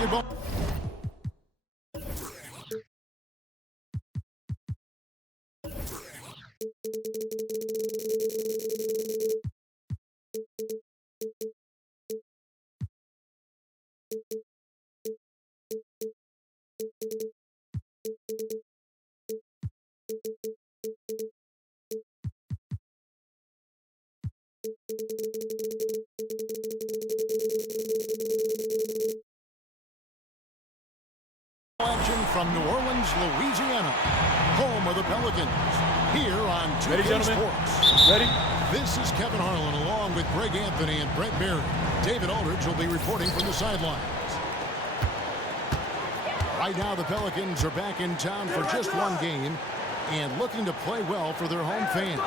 basketball. Action from New Orleans, Louisiana, home of the Pelicans, here on 2K Sports. Ready? This is Kevin Harlan along with Greg Anthony and Brent Berry. David Aldridge will be reporting from the sidelines. Right now, the Pelicans are back in town for just one game and looking to play well for their home fans.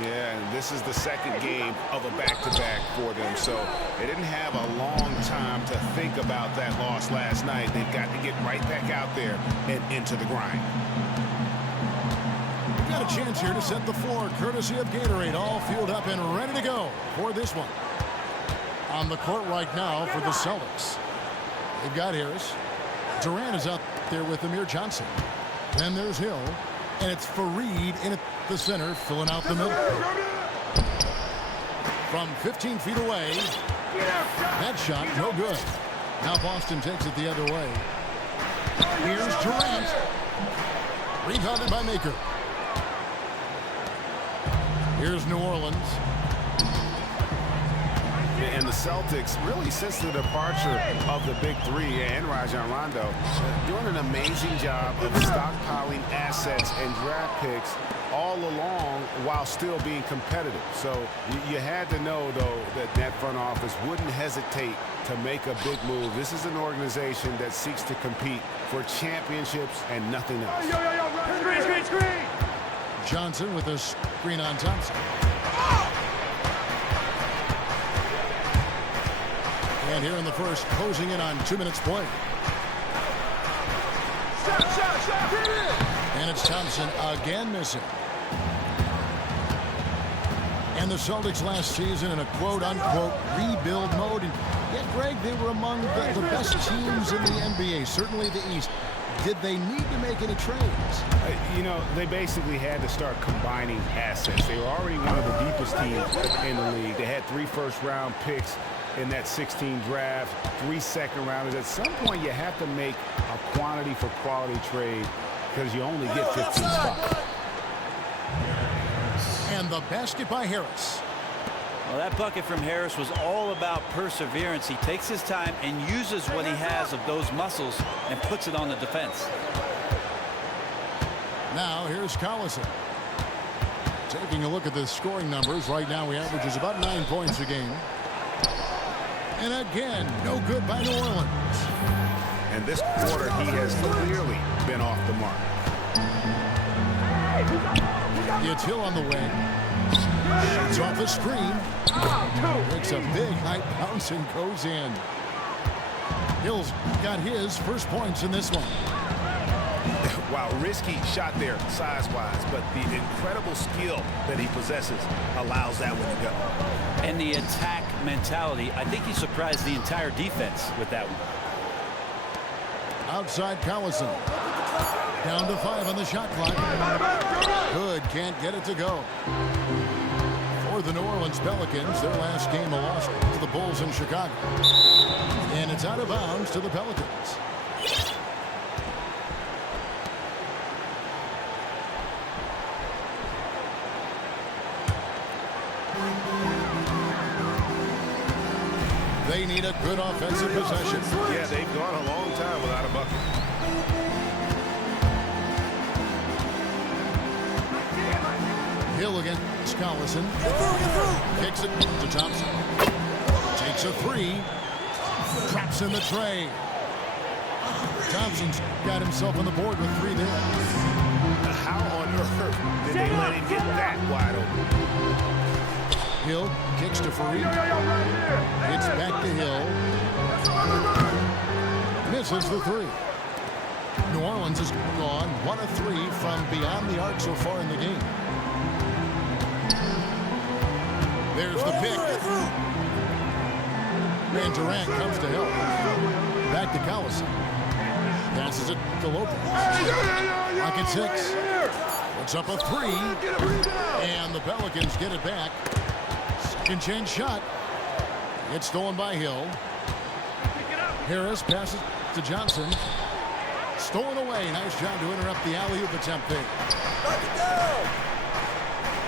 Yeah, and this is the second game of a back-to-back for them, so they didn't have a long time to think about that loss last night. They've got to get right back out there and into the grind. We've got a chance here to set the floor, courtesy of Gatorade, all fueled up and ready to go for this one. On the court right now for the Celtics. They've got Harris. Durant is out there with Amir Johnson. Then there's Hill. And it's Fareed in at the center, filling out the middle. From 15 feet away. That shot, no good. Now Boston takes it the other way. Here's Durant. Rebounded by Maker. Here's New Orleans. And the Celtics, really since the departure of the big three and Rajon Rondo, doing an amazing job of stockpiling assets and draft picks all along while still being competitive. So you had to know, though, that that front office wouldn't hesitate to make a big move. This is an organization that seeks to compete for championships and nothing else. Screen. Johnson with a screen on Thompson. And here in the first, closing in on 2 minutes play. And it's Thompson again missing. And the Celtics last season in a quote-unquote rebuild mode. And yet, Greg, they were among the best teams in the NBA, certainly the East. Did they need to make any trades? You know, they basically had to start combining assets. They were already one of the deepest teams in the league. They had 3 first-round picks in that 16 draft, 3 second-rounders. At some point, you have to make a quantity for quality trade because you only get 15 spots. And the basket by Harris. Well, that bucket from Harris was all about perseverance. He takes his time and uses what he has of those muscles and puts it on the defense. Now here's Collison. Taking a look at the scoring numbers. Right now he averages about 9 points a game. And again, no good by New Orleans. And this quarter, he has clearly been off the mark. It's Hill on the wing. It's off the screen. Makes a big high bounce and goes in. Hill's got his first points in this one. Wow, risky shot there size-wise, but the incredible skill that he possesses allows that one to go. And the attack mentality, I think he surprised the entire defense with that one. Outside Collison. Down to 5 on the shot clock. Good, can't get it to go. For the New Orleans Pelicans, their last game a loss to the Bulls in Chicago. And it's out of bounds to the Pelicans. They need a good offensive possession. Yeah, they've gone a long time without a bucket. Hill against Collison. Kicks it to Thompson. Takes a 3. Traps in the tray. Thompson's got himself on the board with 3 there. How on earth did they let him get that wide open? Hill kicks to Fareed. It's back to Hill. Misses the 3. New Orleans is gone 1 of 3 from beyond the arc so far in the game. There's the pick. And Durant comes to help. Back to Collison. Passes it to Lopez. Lock at 6. Puts up a 3. And the Pelicans get it back. Second chance shot. It's stolen by Hill. Harris passes to Johnson. Stolen away. Nice job to interrupt the alley-oop attempt there.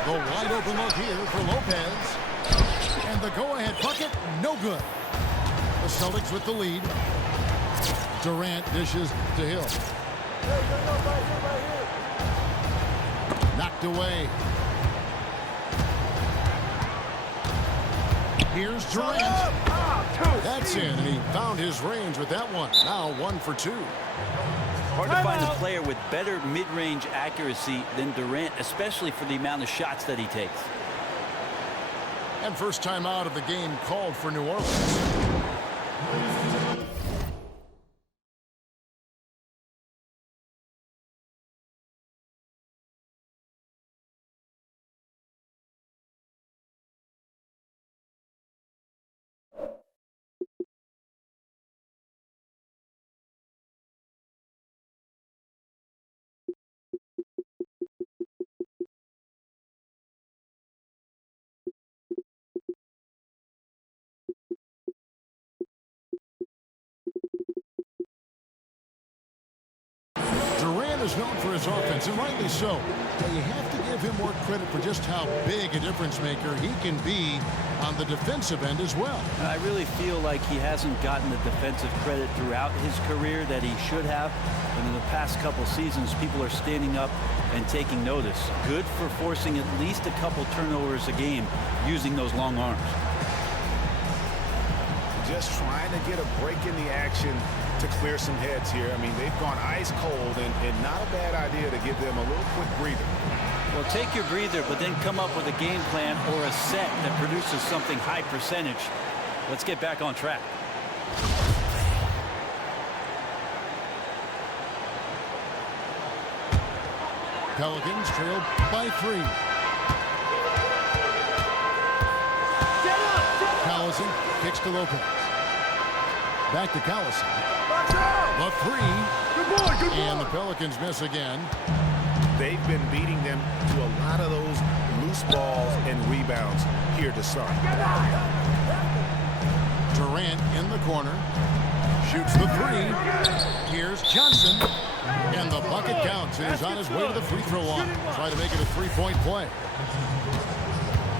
The wide open look here for Lopez. And the go-ahead bucket, no good. The Celtics with the lead. Durant dishes to Hill. Knocked away. Here's Durant. That's in, and he found his range with that one. Now 1 for 2. Hard to find a player with better mid-range accuracy than Durant, especially for the amount of shots that he takes. And first time out of the game called for New Orleans. Durant is known for his offense, and rightly so. But you have to give him more credit for just how big a difference maker he can be on the defensive end as well. And I really feel like he hasn't gotten the defensive credit throughout his career that he should have. And in the past couple seasons, people are standing up and taking notice. Good for forcing at least a couple turnovers a game using those long arms. Just trying to get a break in the action to clear some heads here. I mean, they've gone ice cold, and not a bad idea to give them a little quick breather. Well, take your breather, but then come up with a game plan or a set that produces something high percentage. Let's get back on track. Pelicans trailed by 3. Collison kicks to Lopez. Back to Collison. The 3. And the Pelicans miss again. They've been beating them to a lot of those loose balls and rebounds here to start. Durant in the corner. Shoots the 3. Here's Johnson. And the bucket counts. And he's on his way to the free throw line. Try to make it a 3-point play.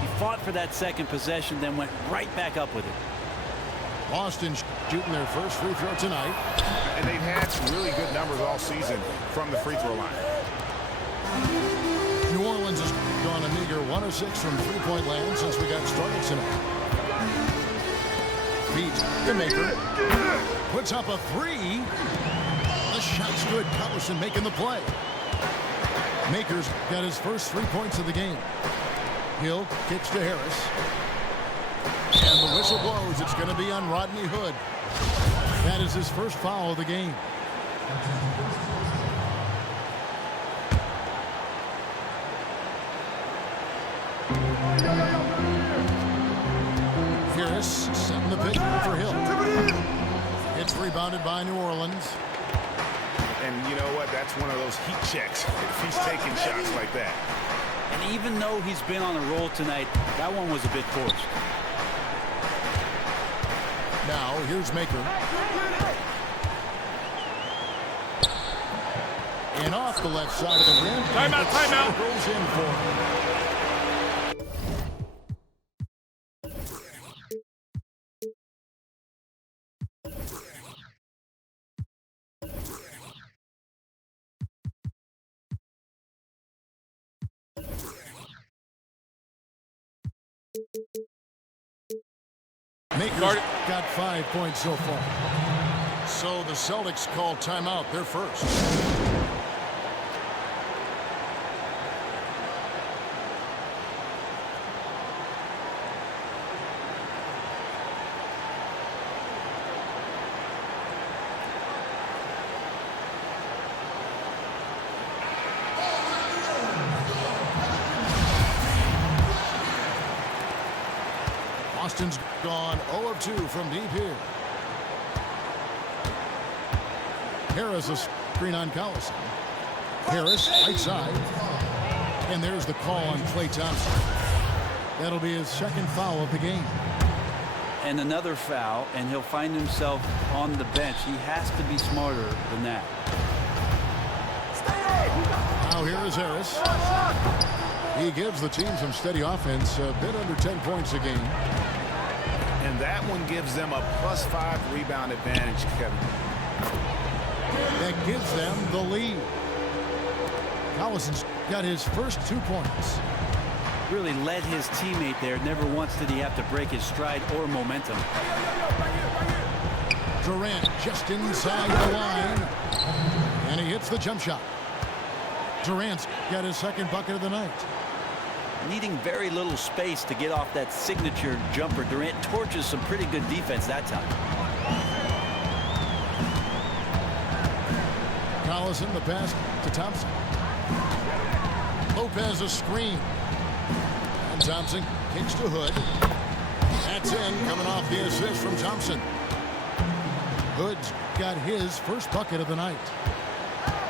He fought for that second possession, then went right back up with it. Boston shooting their first free throw tonight. And they've had some really good numbers all season from the free throw line. New Orleans has gone a meager 1 of 6 from three-point land since we got started tonight. Beats the Maker. Puts up a 3. The shot's good. Collison making the play. Maker's got his first 3 points of the game. Hill kicks to Harris. And the whistle blows. It's going to be on Rodney Hood. That is his first foul of the game. Harris setting the pick for Hill. It's rebounded by New Orleans. And you know what? That's one of those heat checks if he's taking shots like that. And even though he's been on a roll tonight, that one was a bit forced. Now, here's Maker. And off the left side of the rim. Timeout, timeout. Goes in for him. Maker's got 5 points so far. So the Celtics call timeout. They're first. Boston's gone 0 of 2 from deep here. Harris a screen on Collison. Harris right side. And there's the call on Klay Thompson. That'll be his second foul of the game. And another foul, and he'll find himself on the bench. He has to be smarter than that. Now here is Harris. He gives the team some steady offense, a bit under 10 points a game. And that one gives them a +5 rebound advantage, Kevin. That gives them the lead. Collison's got his first 2 points. Really led his teammate there. Never once did he have to break his stride or momentum. Durant just inside the line. And he hits the jump shot. Durant's got his second bucket of the night. Needing very little space to get off that signature jumper. Durant torches some pretty good defense that time. Collison the pass to Thompson. Lopez a screen. And Thompson kicks to Hood. That's in, coming off the assist from Thompson. Hood's got his first bucket of the night.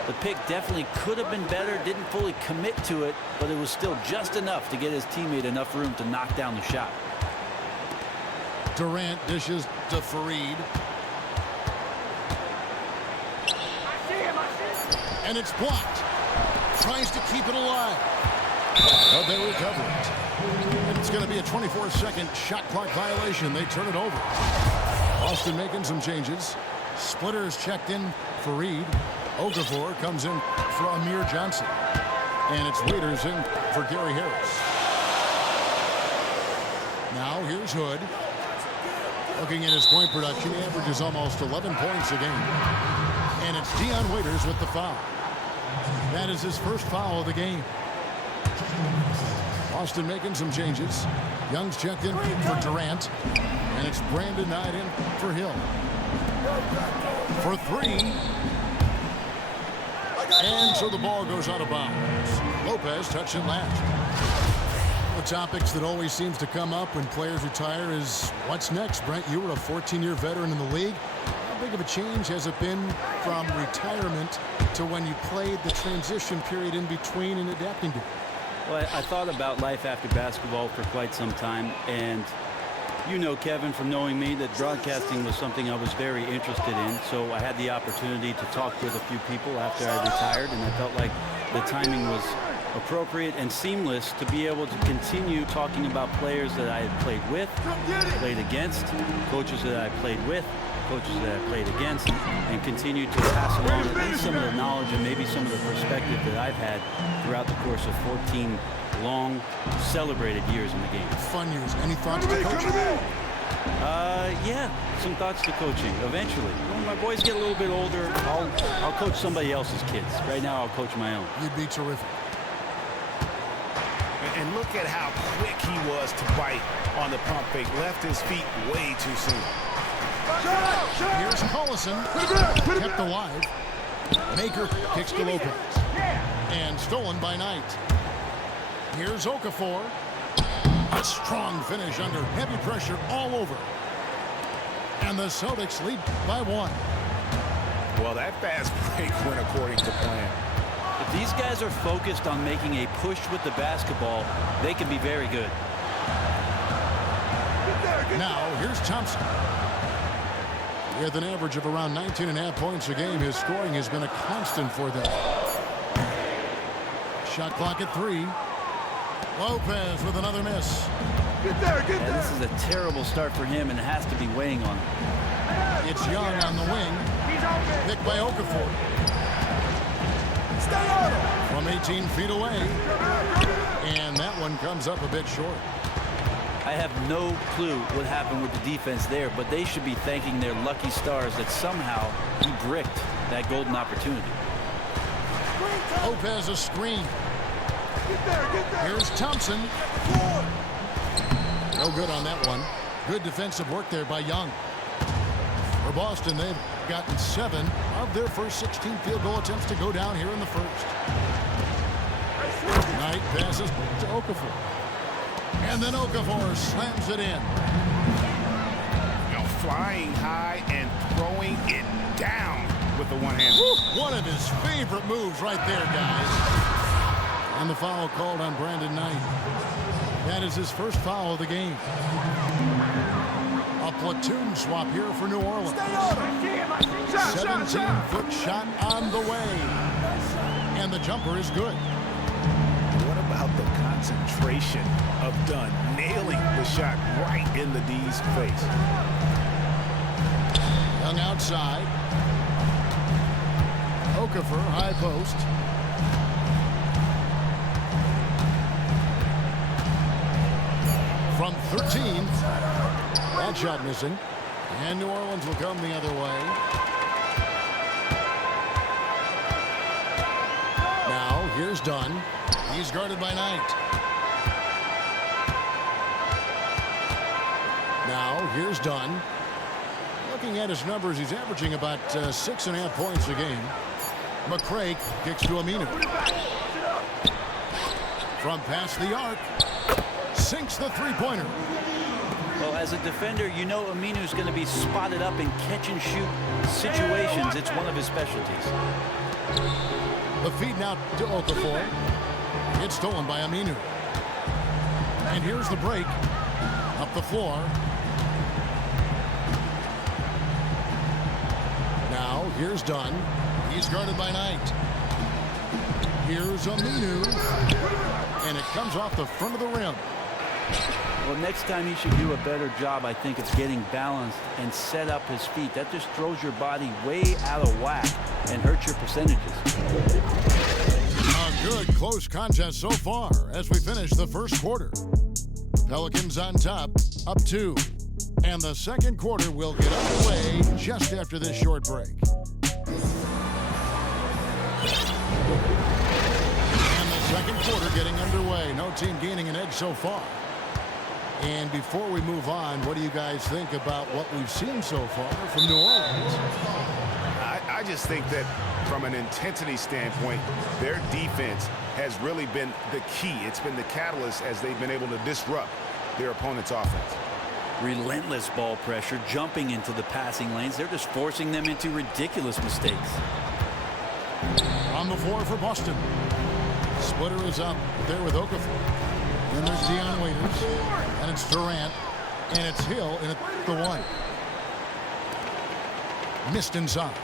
The pick definitely could have been better. Didn't fully commit to it, but it was still just enough to get his teammate enough room to knock down the shot. Durant dishes to Fareed. And it's blocked. Tries to keep it alive. But they recover it. And it's going to be a 24-second shot clock violation. They turn it over. Boston making some changes. Splitters checked in for Reed. Okafor comes in for Amir Johnson. And it's Waiters in for Gary Harris. Now here's Hood. Looking at his point production, he averages almost 11 points a game. And it's Dion Waiters with the foul. That is his first foul of the game. Boston making some changes. Young's checked in for Durant. And it's Brandon Knight in for Hill. For 3. And so the ball goes out of bounds. Lopez touched it last. The topics that always seems to come up when players retire is what's next. Brent, you were a 14-year veteran in the league. How big of a change has it been from retirement to when you played, the transition period in between and adapting to it? Well, I thought about life after basketball for quite some time, and you know, Kevin, from knowing me, that broadcasting was something I was very interested in. So I had the opportunity to talk with a few people after I retired, and I felt like the timing was appropriate and seamless to be able to continue talking about players that I had played with, played against, coaches that I played with, coaches that I played against, and continue to pass along at least some of the knowledge and maybe some of the perspective that I've had throughout the course of 14 long, celebrated years in the game. Fun years. Any thoughts to coaching? Yeah, some thoughts to coaching. Eventually, when my boys get a little bit older, I'll coach somebody else's kids. Right now, I'll coach my own. You'd be terrific. And look at how quick he was to bite on the pump fake. Left his feet way too soon. Here's Collison, kept alive. Maker kicks to Lopez. And stolen by Knight. Here's Okafor. A strong finish under heavy pressure all over. And the Celtics lead by 1. Well, that fast break went according to plan. If these guys are focused on making a push with the basketball, they can be very good. Now, here's Thompson. With an average of around 19.5 points a game, his scoring has been a constant for them. Shot clock at 3. Lopez with another miss. This is a terrible start for him, and it has to be weighing on him. It's Young on the wing. Picked by Okafor. From 18 feet away. And that one comes up a bit short. I have no clue what happened with the defense there, but they should be thanking their lucky stars that somehow he bricked that golden opportunity. Lopez a screen. Here's Thompson. No good on that one. Good defensive work there by Young. For Boston, they've gotten 7 of their first 16 field goal attempts to go down here in the first. Knight passes to Okafor. And then Okafor slams it in. flying high and throwing it down with the one-hand. One of his favorite moves right there, guys. And the foul called on Brandon Knight. That is his first foul of the game. A platoon swap here for New Orleans. 17-foot shot on the way. And the jumper is good. What about the concentration of Dunn nailing the shot right in the D's face? Young outside. Okafor, high post. From 13. That shot missing. And New Orleans will come the other way. Now, here's Dunn. He's guarded by Knight. Now, here's Dunn. Looking at his numbers, he's averaging about 6.5 points a game. McCray kicks to Aminu. From past the arc. Sinks the three-pointer. Well, as a defender, you know Aminu's going to be spotted up in catch-and-shoot situations. It's one of his specialties. The feed now to Okafor. It's stolen by Aminu. And here's the break. Up the floor. Now, here's Dunn. He's guarded by Knight. Here's Aminu. And it comes off the front of the rim. Well, next time he should do a better job, I think, of getting balanced and set up his feet. That just throws your body way out of whack and hurts your percentages. A good close contest so far as we finish the first quarter. Pelicans on top, up 2. And the second quarter will get underway just after this short break. And the second quarter getting underway. No team gaining an edge so far. And before we move on, what do you guys think about what we've seen so far from New Orleans? I just think that from an intensity standpoint, their defense has really been the key. It's been the catalyst as they've been able to disrupt their opponent's offense. Relentless ball pressure, jumping into the passing lanes. They're just forcing them into ridiculous mistakes. On the floor for Boston. Splitter is up there with Okafor. Then there's Dion Waiters. And it's Durant. And it's Hill. And it's the one. Missed inside.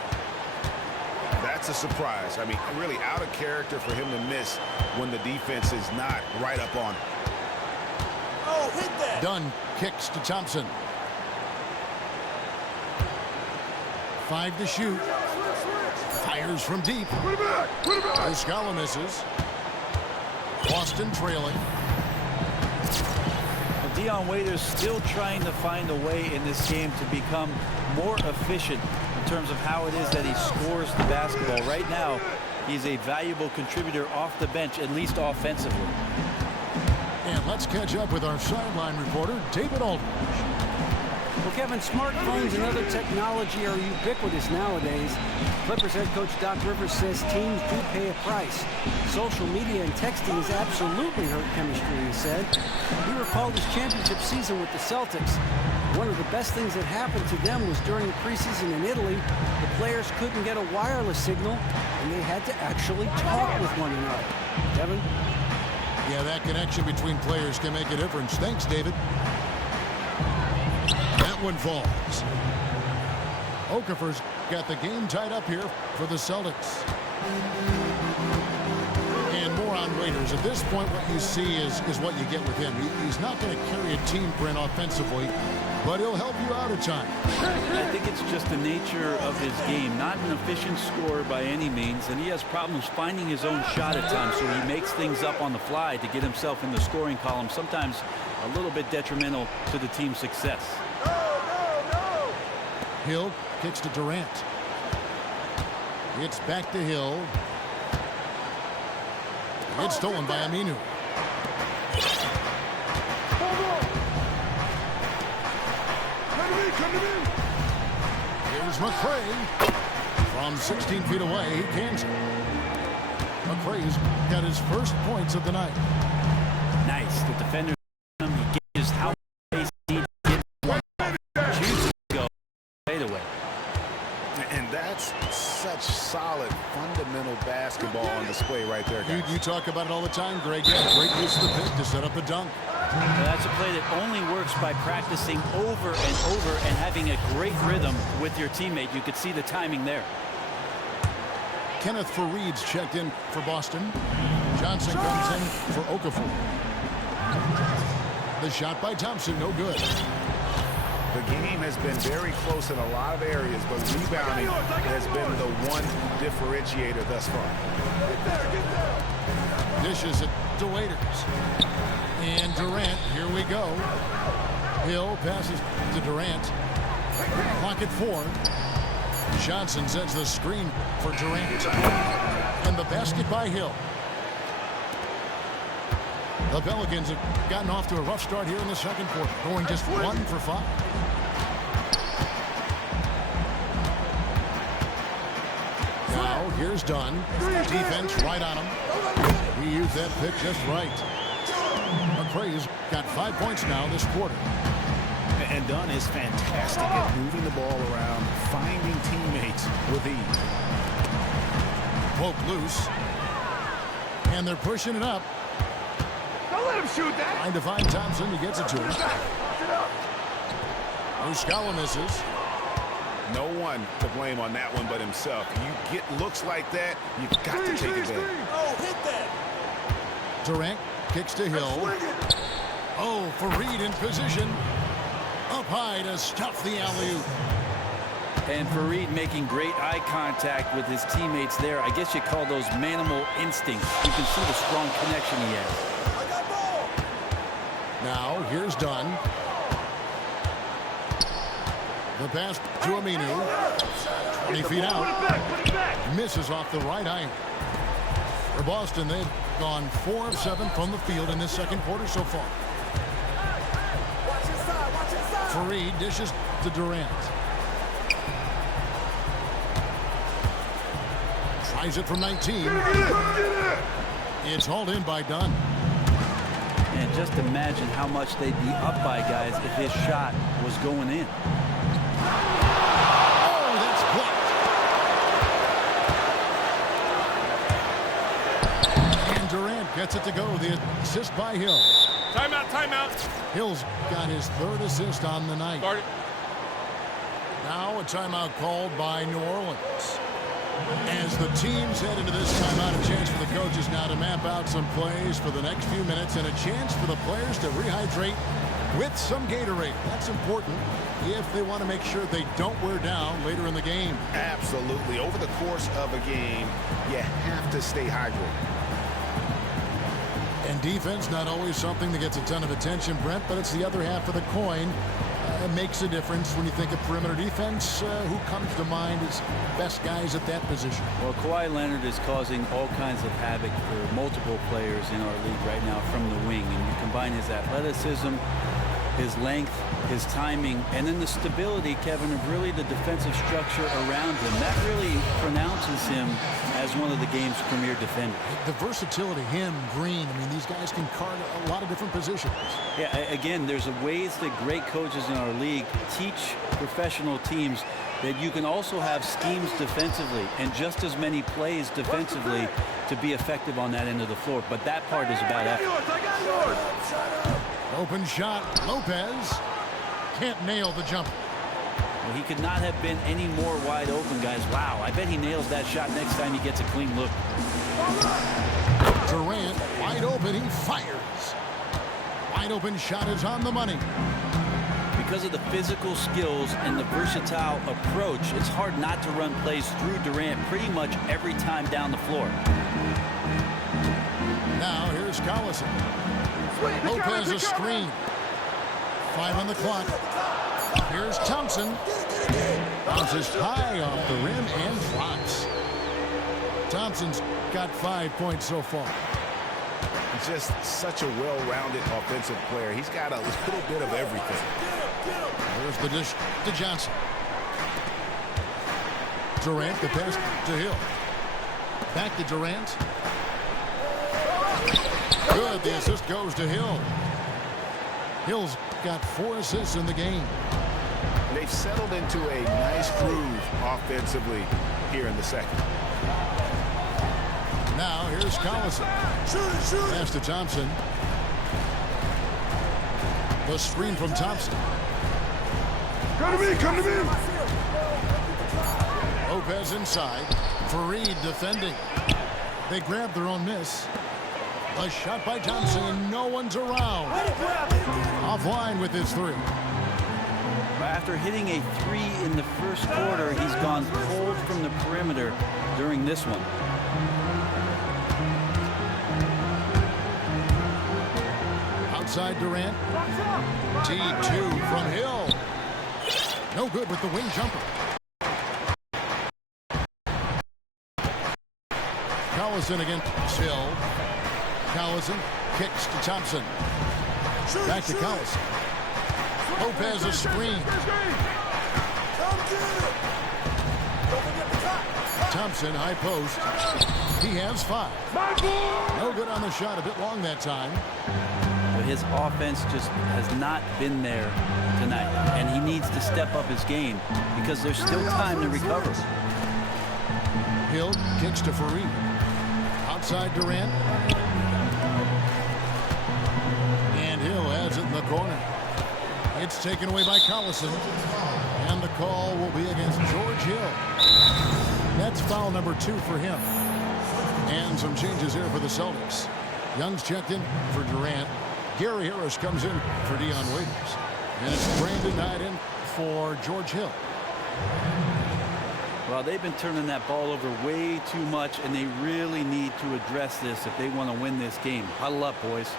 That's a surprise. I mean, really out of character for him to miss when the defense is not right up on him. Oh, hit that. Dunn kicks to Thompson. 5 to shoot. Fires from deep. Muscala misses. Boston trailing. Dion Waiters still trying to find a way in this game to become more efficient in terms of how it is that he scores the basketball. Right now, he's a valuable contributor off the bench, at least offensively. And let's catch up with our sideline reporter, David Aldridge. Well, Kevin, smartphones and other technology are ubiquitous nowadays. Clippers head coach Doc Rivers says teams do pay a price. Social media and texting has absolutely hurt chemistry, he said. He recalled his championship season with the Celtics. One of the best things that happened to them was during the preseason in Italy, the players couldn't get a wireless signal, and they had to actually talk with one another. Kevin? Yeah, that connection between players can make a difference. Thanks, David. That one falls. Okafor's got the game tied up here for the Celtics. And more on Waiters. At this point, what you see is what you get with him. He's not going to carry a team print offensively, but he'll help you out at times. I think it's just the nature of his game. Not an efficient scorer by any means, and he has problems finding his own shot at times, so he makes things up on the fly to get himself in the scoring column, sometimes a little bit detrimental to the team's success. Hill kicks to Durant. It's back to Hill. It's stolen by Aminu. Here's McCray. From 16 feet away, he cans it. McCray's got his first points of the night. Nice. The defender, he gauges how much space he needs to get one. Chooses to go And that's such solid, fundamental basketball on display right there, guys. You talk about it all the time, Greg. Yeah, great use of the pick to set up a dunk. Well, that's a play that only works by practicing over and over and having a great rhythm with your teammate. You could see the timing there. Kenneth Fareed's checked in for Boston. Johnson comes in for Okafor. The shot by Thompson, no good. The game has been very close in a lot of areas, but rebounding has been the one differentiator thus far. Dishes it to Waiters. And Durant, here we go. Hill passes to Durant. Clock at 4. Johnson sets the screen for Durant. And the basket by Hill. The Pelicans have gotten off to a rough start here in the second quarter, going just 1 for 5. Now, here's Dunn. Defense right on him. He used that pick just right. McRae's got 5 points now this quarter. And Dunn is fantastic at moving the ball around, finding teammates with ease. Poke loose. And they're pushing it up. Don't let him shoot that. Trying to find Thompson. He gets it to him. Muscala misses. No one to blame on that one but himself. You get looks like that, you've got to take advantage. Oh, hit that. Durant kicks to Hill. Oh, Fareed in position. Up high to stuff the alley-oop. And Fareed making great eye contact with his teammates there. I guess you call those manimal instincts. You can see the strong connection he has. I got ball. Now, here's Dunn. The pass to Aminu. 20 feet out. Misses off the right iron. For Boston, they've gone 4 of 7 from the field in this second quarter so far. Fareed dishes to Durant. Tries it from 19. It's hauled in by Dunn. And just imagine how much they'd be up by, guys, if his shot was going in. Oh, that's blocked. And Durant gets it to go. The assist by Hill. Timeout, timeout. Hill's got his 3rd assist on the night. Start it. Now a timeout called by New Orleans. As the teams head into this timeout, a chance for the coaches now to map out some plays for the next few minutes and a chance for the players to rehydrate with some Gatorade. That's important if they want to make sure they don't wear down later in the game. Absolutely. Over the course of a game, you have to stay hydrated. And defense, not always something that gets a ton of attention, Brent, but it's the other half of the coin. It makes a difference when you think of perimeter defense. Who comes to mind as best guys at that position? Well, Kawhi Leonard is causing all kinds of havoc for multiple players in our league right now from the wing. And you combine his athleticism, his length, his timing, and then the stability, Kevin, of really the defensive structure around him. That really pronounces him as one of the game's premier defenders. The versatility, him, Green, I mean, these guys can card a lot of different positions. Yeah, again, there's ways that great coaches in our league teach professional teams that you can also have schemes defensively and just as many plays defensively to be effective on that end of the floor. But that part is about effort. Open shot, Lopez can't nail the jumper. Well, he could not have been any more wide open, guys. Wow, I bet he nails that shot next time he gets a clean look. Durant, wide open, he fires. Wide open shot is on the money. Because of the physical skills and the versatile approach, it's hard not to run plays through Durant pretty much every time down the floor. Now here's Collison. Lopez a screen. 5 on the clock. Here's Thompson. Bounces high off the rim and drops. Thompson's got 5 points so far. Just such a well-rounded offensive player. He's got a little bit of everything. There's the dish to Johnson. Durant, the pass to Hill. Back to Durant. Good. The assist goes to Hill. Hill's got 4 assists in the game. They've settled into a nice groove offensively here in the second. Now here's Collison. Pass to Thompson. The screen from Thompson. Come to me, come to me. Lopez inside. Fareed defending. They grab their own miss. A shot by Thompson, and no one's around. Offline with his three. After hitting a three in the first quarter, he's gone cold from the perimeter during this one. Outside Durant. T2 from Hill. No good with the wing jumper. Collison against Hill. Collison kicks to Thompson. Back to Collison. Lopez a screen. Thompson high post. He has 5. No good on the shot. A bit long that time. But his offense just has not been there tonight, and he needs to step up his game because there's still time to recover. Hill kicks to Fareed. Outside Durant. And Hill has it in the corner. It's taken away by Collison. And the call will be against George Hill. That's foul number 2 for him. And some changes here for the Celtics. Young's checked in for Durant. Gary Harris comes in for Dion Waiters. And it's Brandon Knight in for George Hill. Well, they've been turning that ball over way too much, and they really need to address this if they want to win this game. Huddle up, boys.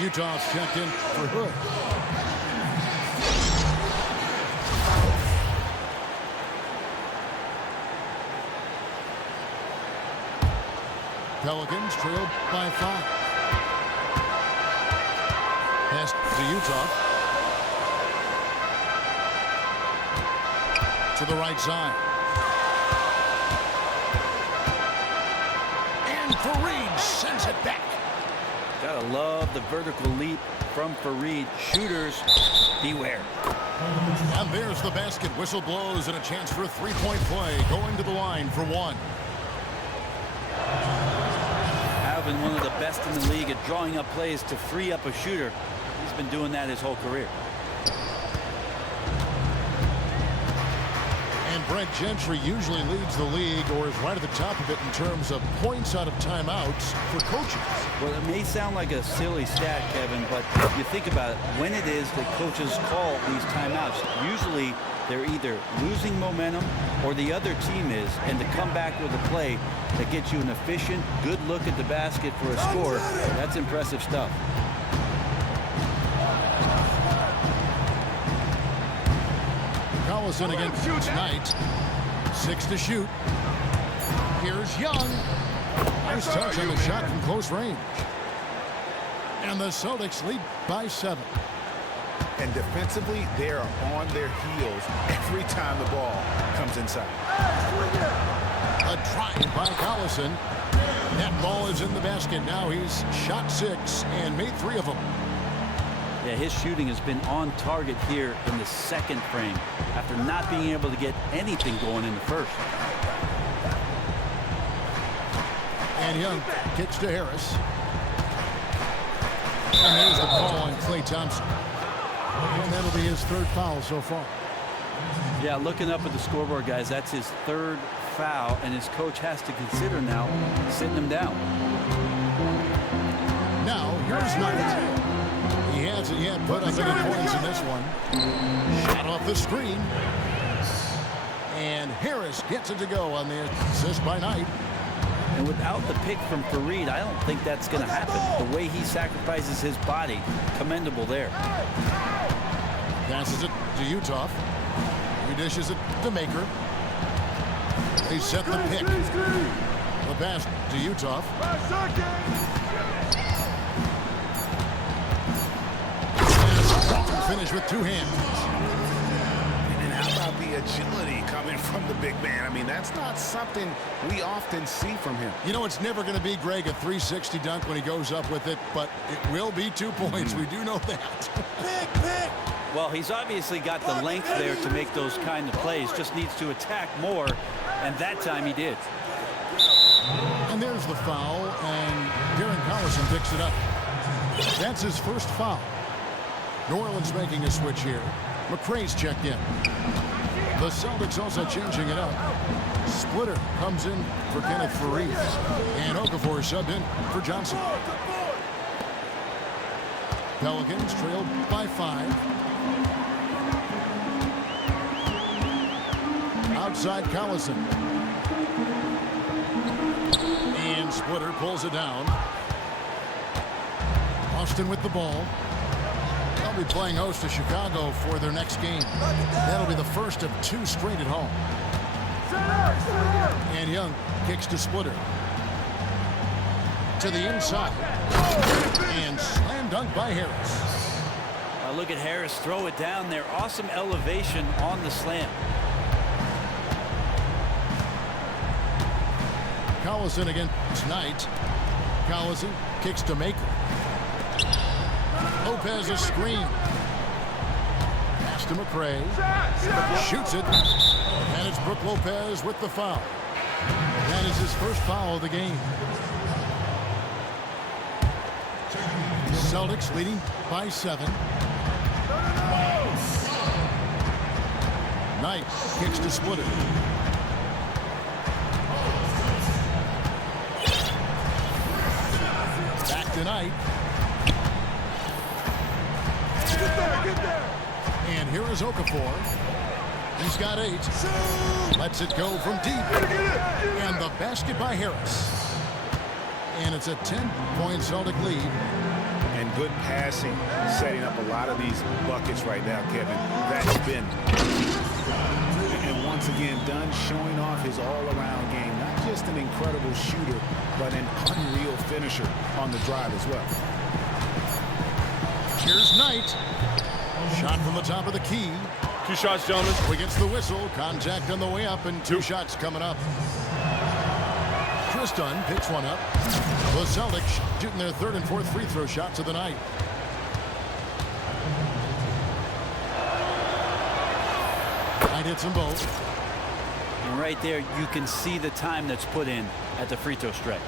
Utah's checked in for Hood. Pelicans trailed by 5. Pass to Utah. To the right side. And Fareed sends it back. Gotta love the vertical leap from Fareed. Shooters, beware. And there's the basket. Whistle blows and a chance for a three-point play. Going to the line for 1. Alvin, one of the best in the league at drawing up plays to free up a shooter. He's been doing that his whole career. And Brent Gentry usually leads the league or is right at the top of it in terms of points out of timeouts for coaches. Well, it may sound like a silly stat, Kevin, but you think about it. When it is that coaches call these timeouts, usually they're either losing momentum or the other team is, and to come back with a play that gets you an efficient, good look at the basket for a score, that's impressive stuff. Collison against Knight. 6 to shoot. Here's Young. Nice touch on the shot from close range. And the Celtics lead by 7. And defensively, they are on their heels every time the ball comes inside. A drive by Collison. That ball is in the basket. Now he's shot 6 and made 3 of them. Yeah, his shooting has been on target here in the second frame after not being able to get anything going in the first. And Young kicks to Harris. And there's the call on Klay Thompson. And that'll be his 3rd foul so far. Yeah, looking up at the scoreboard, guys, that's his 3rd foul, and his coach has to consider now sitting him down. Now, here's Knight. can't put up any points in this one. Shot off the screen. And Harris gets it to go on the assist by Knight. And without the pick from Fareed, I don't think that's going to happen. The way he sacrifices his body, commendable there. Passes it to Utah. He dishes it to Maker. They set the pick. The pass to Utah. Finish with two hands. And how about the agility coming from the big man? I mean, that's not something we often see from him. You know, it's never going to be, Greg, a 360 dunk when he goes up with it, but it will be 2 points. We do know that. Pick. Well, he's obviously got the length there to make those kind of plays. Just needs to attack more, and that time he did. And there's the foul, and Darren Collison picks it up. That's his first foul. New Orleans making a switch here. McRae's checked in. The Celtics also changing it up. Splitter comes in for Kenneth Fareed. And Okafor subbed in for Johnson. Pelicans trailed by 5. Outside Collison. And Splitter pulls it down. Austin with the ball. They'll be playing host to Chicago for their next game. That'll be the first of 2 straight at home. And Young kicks to Splitter. To the inside. And slam dunk by Harris. Look at Harris throw it down there. Awesome elevation on the slam. Collison against Knight. Collison kicks to Maker. Lopez a screen. Pass to McRae. Shoots it. And it's Brook Lopez with the foul. That is his first foul of the game. Celtics leading by 7. Knight kicks to Splitter. Back to Knight. Get there. And here is Okafor. He's got 8. Lets it go from deep. And the basket by Harris. And it's a 10-point Celtic lead. And good passing, setting up a lot of these buckets right now, Kevin. That's been. And once again, Dunn showing off his all-around game. Not just an incredible shooter, but an unreal finisher on the drive as well. Here's Knight. Shot from the top of the key. 2 shots, gentlemen. Against the whistle. Contact on the way up, and 2 shots coming up. Chris Dunn picks one up. The Celtics shooting their 3rd and 4th free throw shots of the night. Knight hits them both. And right there, you can see the time that's put in at the free throw strike.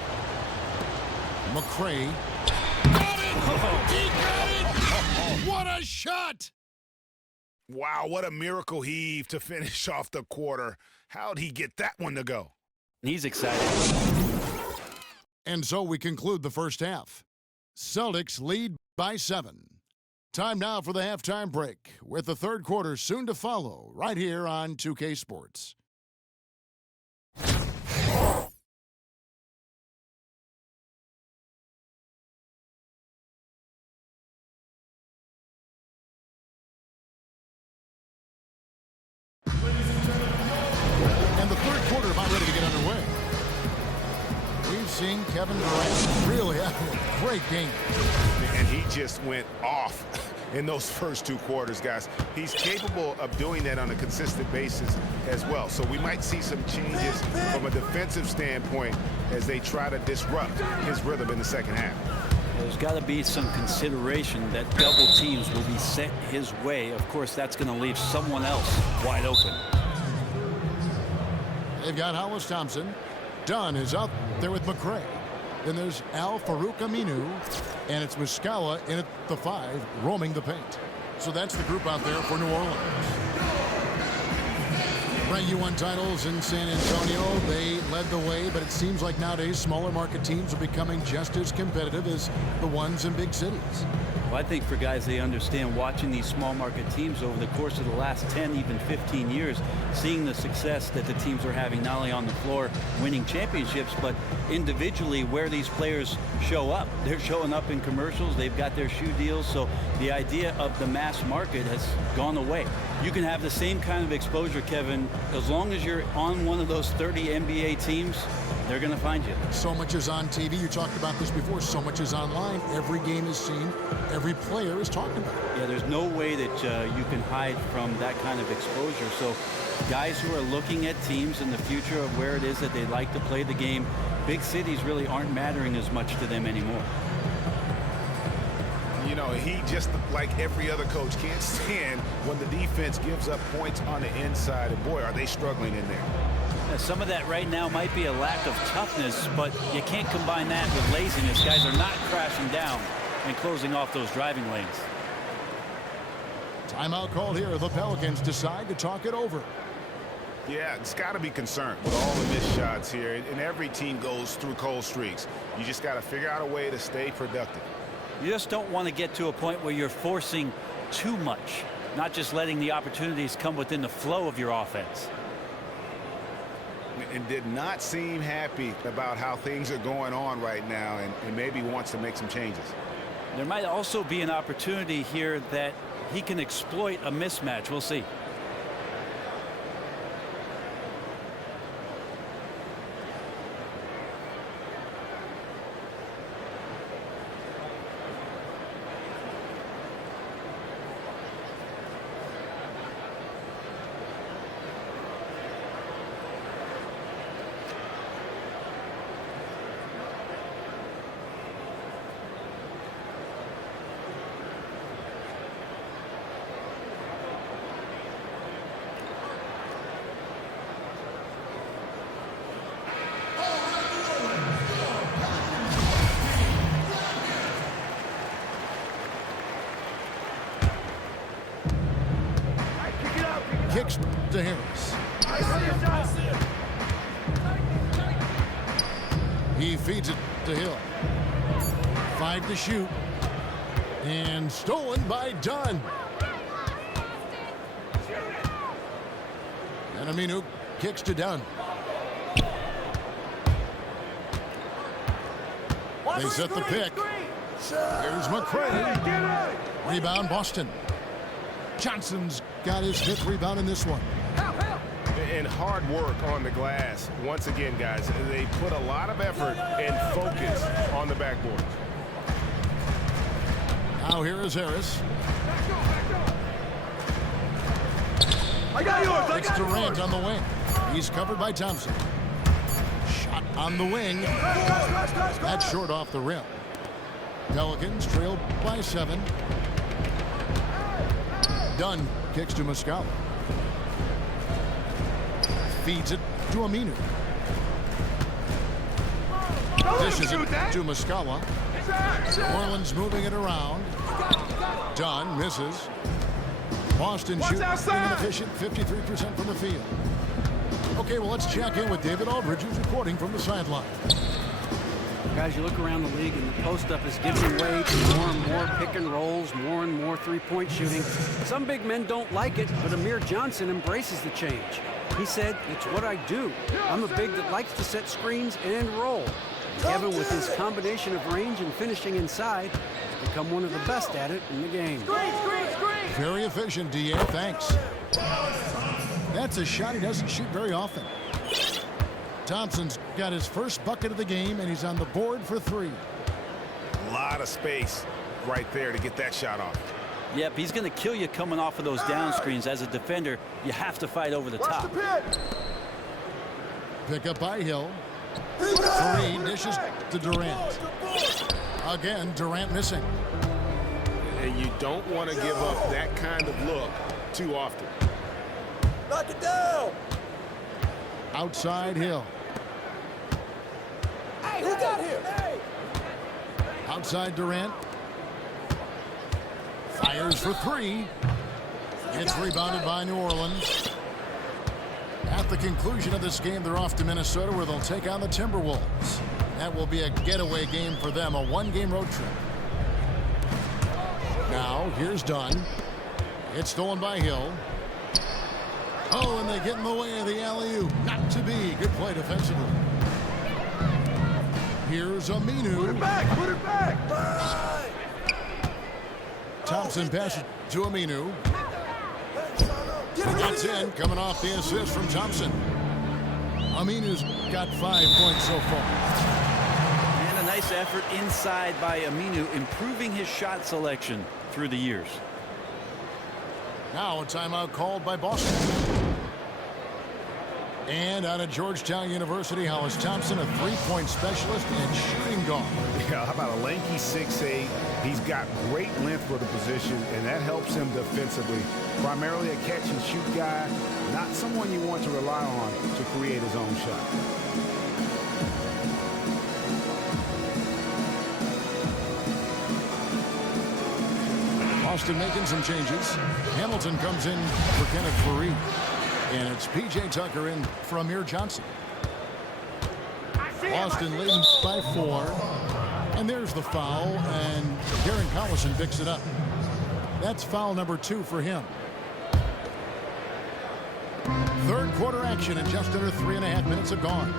McRae. He got it! What a shot! Wow, what a miracle heave to finish off the quarter. How'd he get that one to go? He's excited. And so we conclude the first half. Celtics lead by 7. Time now for the halftime break, with the 3rd quarter soon to follow, right here on 2K Sports. And the 3rd quarter about ready to get underway. We've seen Kevin Durant really having a great game. And he just went off in those first 2 quarters, guys. He's capable of doing that on a consistent basis as well. So we might see some changes from a defensive standpoint as they try to disrupt his rhythm in the second half. There's got to be some consideration that double teams will be sent his way. Of course, that's going to leave someone else wide open. They've got Hollis Thompson. Dunn is out there with McRae. Then there's Al Farouk Aminu. And it's Muscala in at the 5, roaming the paint. So that's the group out there for New Orleans. Right, you won titles in San Antonio. They led the way, but it seems like nowadays smaller market teams are becoming just as competitive as the ones in big cities. Well, I think for guys, they understand watching these small market teams over the course of the last 10, even 15 years, seeing the success that the teams are having not only on the floor winning championships, but individually where these players show up. They're showing up in commercials. They've got their shoe deals. So the idea of the mass market has gone away. You can have the same kind of exposure, Kevin, as long as you're on one of those 30 NBA teams, they're going to find you. So much is on TV. You talked about this before. So much is online. Every game is seen. Every player is talking about it. Yeah, there's no way that you can hide from that kind of exposure. So guys who are looking at teams in the future of where it is that they like to play the game, big cities really aren't mattering as much to them anymore. You know, he just like every other coach can't stand when the defense gives up points on the inside. And boy, are they struggling in there. Some of that right now might be a lack of toughness, but you can't combine that with laziness. Guys are not crashing down and closing off those driving lanes. Timeout called here. The Pelicans decide to talk it over. Yeah, it's got to be concerned with all the missed shots here. And every team goes through cold streaks. You just got to figure out a way to stay productive. You just don't want to get to a point where you're forcing too much, not just letting the opportunities come within the flow of your offense. And did not seem happy about how things are going on right now, and maybe wants to make some changes. There might also be an opportunity here that he can exploit a mismatch. We'll see. Kicks to Harris. He feeds it to Hill. 5 to shoot. And stolen by Dunn. And Aminu kicks to Dunn. They set the pick. Here's McCray. Rebound Boston. Johnson's got his 5th rebound in this one. And hard work on the glass. Once again, guys, they put a lot of effort and focus on the backboard. Now here is Harris. I got yours. It's Durant on the wing. He's covered by Thompson. Shot on the wing. That's short off the rim. Pelicans trail by 7. Dunn kicks to Muscala. Feeds it to Aminu. Dishes it to Muscala. Orland's moving it around. Dunn misses. Boston shooting inefficient, 53% from the field. Okay, well, let's check in with David Aldridge, who's reporting from the sideline. Guys, you look around the league and the post-up is giving way to more and more pick and rolls, more and more three-point shooting. Some big men don't like it, but Amir Johnson embraces the change. He said, "It's what I do. I'm a big that likes to set screens and roll." Kevin, with his combination of range and finishing inside, has become one of the best at it in the game. Very efficient, D.A. Thanks. That's a shot he doesn't shoot very often. Thompson's got his first bucket of the game, and he's on the board for 3. A lot of space right there to get that shot off. Yep, he's going to kill you coming off of those down screens. As a defender, you have to fight over the top. Pick up by Hill. 3 dishes to Durant. Again, Durant missing. And you don't want to give up that kind of look too often. Knock it down. Outside Hill. Hey, who got him? Outside Durant. Fires for 3. It's rebounded by New Orleans. At the conclusion of this game, they're off to Minnesota, where they'll take on the Timberwolves. That will be a getaway game for them, a one-game road trip. Now, here's Dunn. It's stolen by Hill. Oh, and they get in the way of the alley-oop. Not to be. Good play defensively. Here's Aminu. Put it back! Put it back! Thompson passes to Aminu. That's in, coming off the assist from Thompson. Aminu's got 5 points so far. And a nice effort inside by Aminu, improving his shot selection through the years. Now a timeout called by Boston. And out of Georgetown University, Hollis Thompson, a three-point specialist and shooting guard. Yeah, how about a lanky 6'8"? He's got great length for the position, and that helps him defensively. Primarily a catch-and-shoot guy, not someone you want to rely on to create his own shot. Boston making some changes. Hamilton comes in for Kenneth Faried. And it's P.J. Tucker in for Amir Johnson. Boston leading by 4. And there's the foul, and Darren Collison picks it up. That's foul number 2 for him. Third quarter action, and just under 3.5 minutes have gone.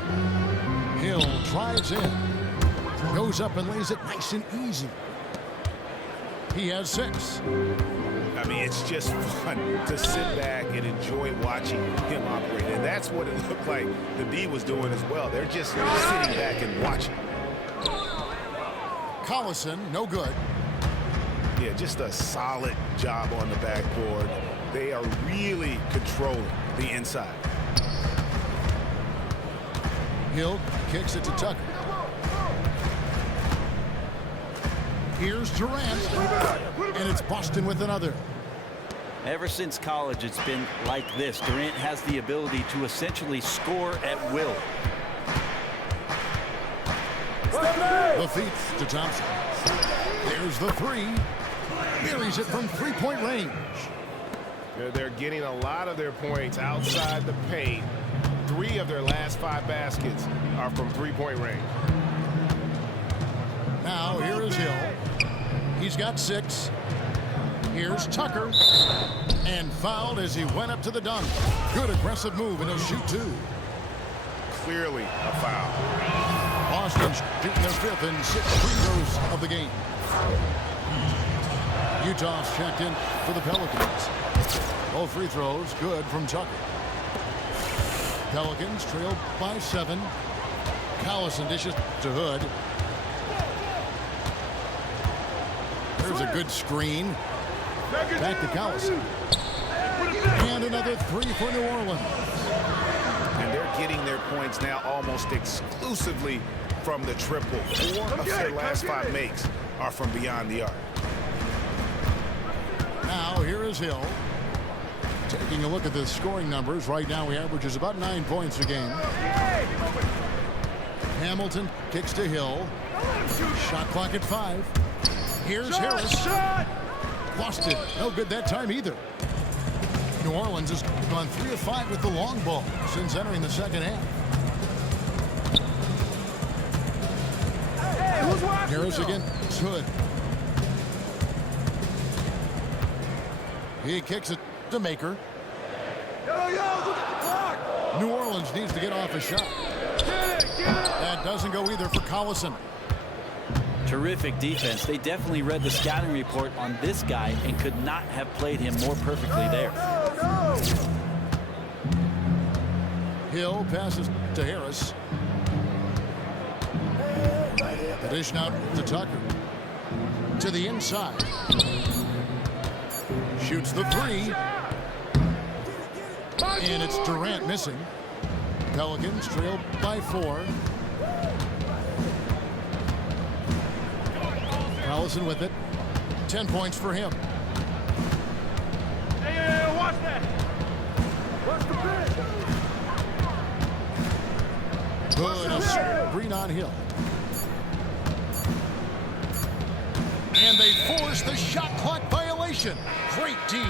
Hill drives in. Goes up and lays it nice and easy. He has 6. I mean, it's just fun to sit back and enjoy watching him operate. And that's what it looked like the D was doing as well. They're just sitting back and watching. Collison, no good. Yeah, just a solid job on the backboard. They are really controlling the inside. Hill kicks it to Tucker. Here's Durant, and it's Boston with another. Ever since college, it's been like this. Durant has the ability to essentially score at will. The feet to Thompson. There's the 3. Buries it from three-point range. They're getting a lot of their points outside the paint. 3 of their last 5 baskets are from three-point range. Now here is Hill. He's got 6. Here's Tucker. And fouled as he went up to the dunk. Good aggressive move, and he'll shoot 2. Clearly a foul. Boston shooting their 5th and 6th free throws of the game. Utah's checked in for the Pelicans. Both free throws good from Tucker. Pelicans trail by 7. Collison dishes to Hood. There's a good screen. Back to Collison. And another 3 for New Orleans. And they're getting their points now almost exclusively from the triple. 4 of their last 5 makes are from beyond the arc. Now here is Hill. Taking a look at the scoring numbers. Right now he averages about 9 points a game. Hamilton kicks to Hill. Shot clock at 5. Here's Harris. Lost it. No good that time either. New Orleans has gone 3 of 5 with the long ball since entering the second half. Harris against Hood. He kicks it to Maker. Look at the clock. New Orleans needs to get off a shot. That doesn't go either for Collison. Terrific defense. They definitely read the scouting report on this guy and could not have played him more perfectly there. Hill passes to Harris. The dish now to Tucker. To the inside. Shoots the 3. And it's Durant missing. Pelicans trail by 4. Collison with it. 10 points for him. Hey, watch that. Watch the pitch. Good. A screen on Hill. And they force the shot clock violation. Great D.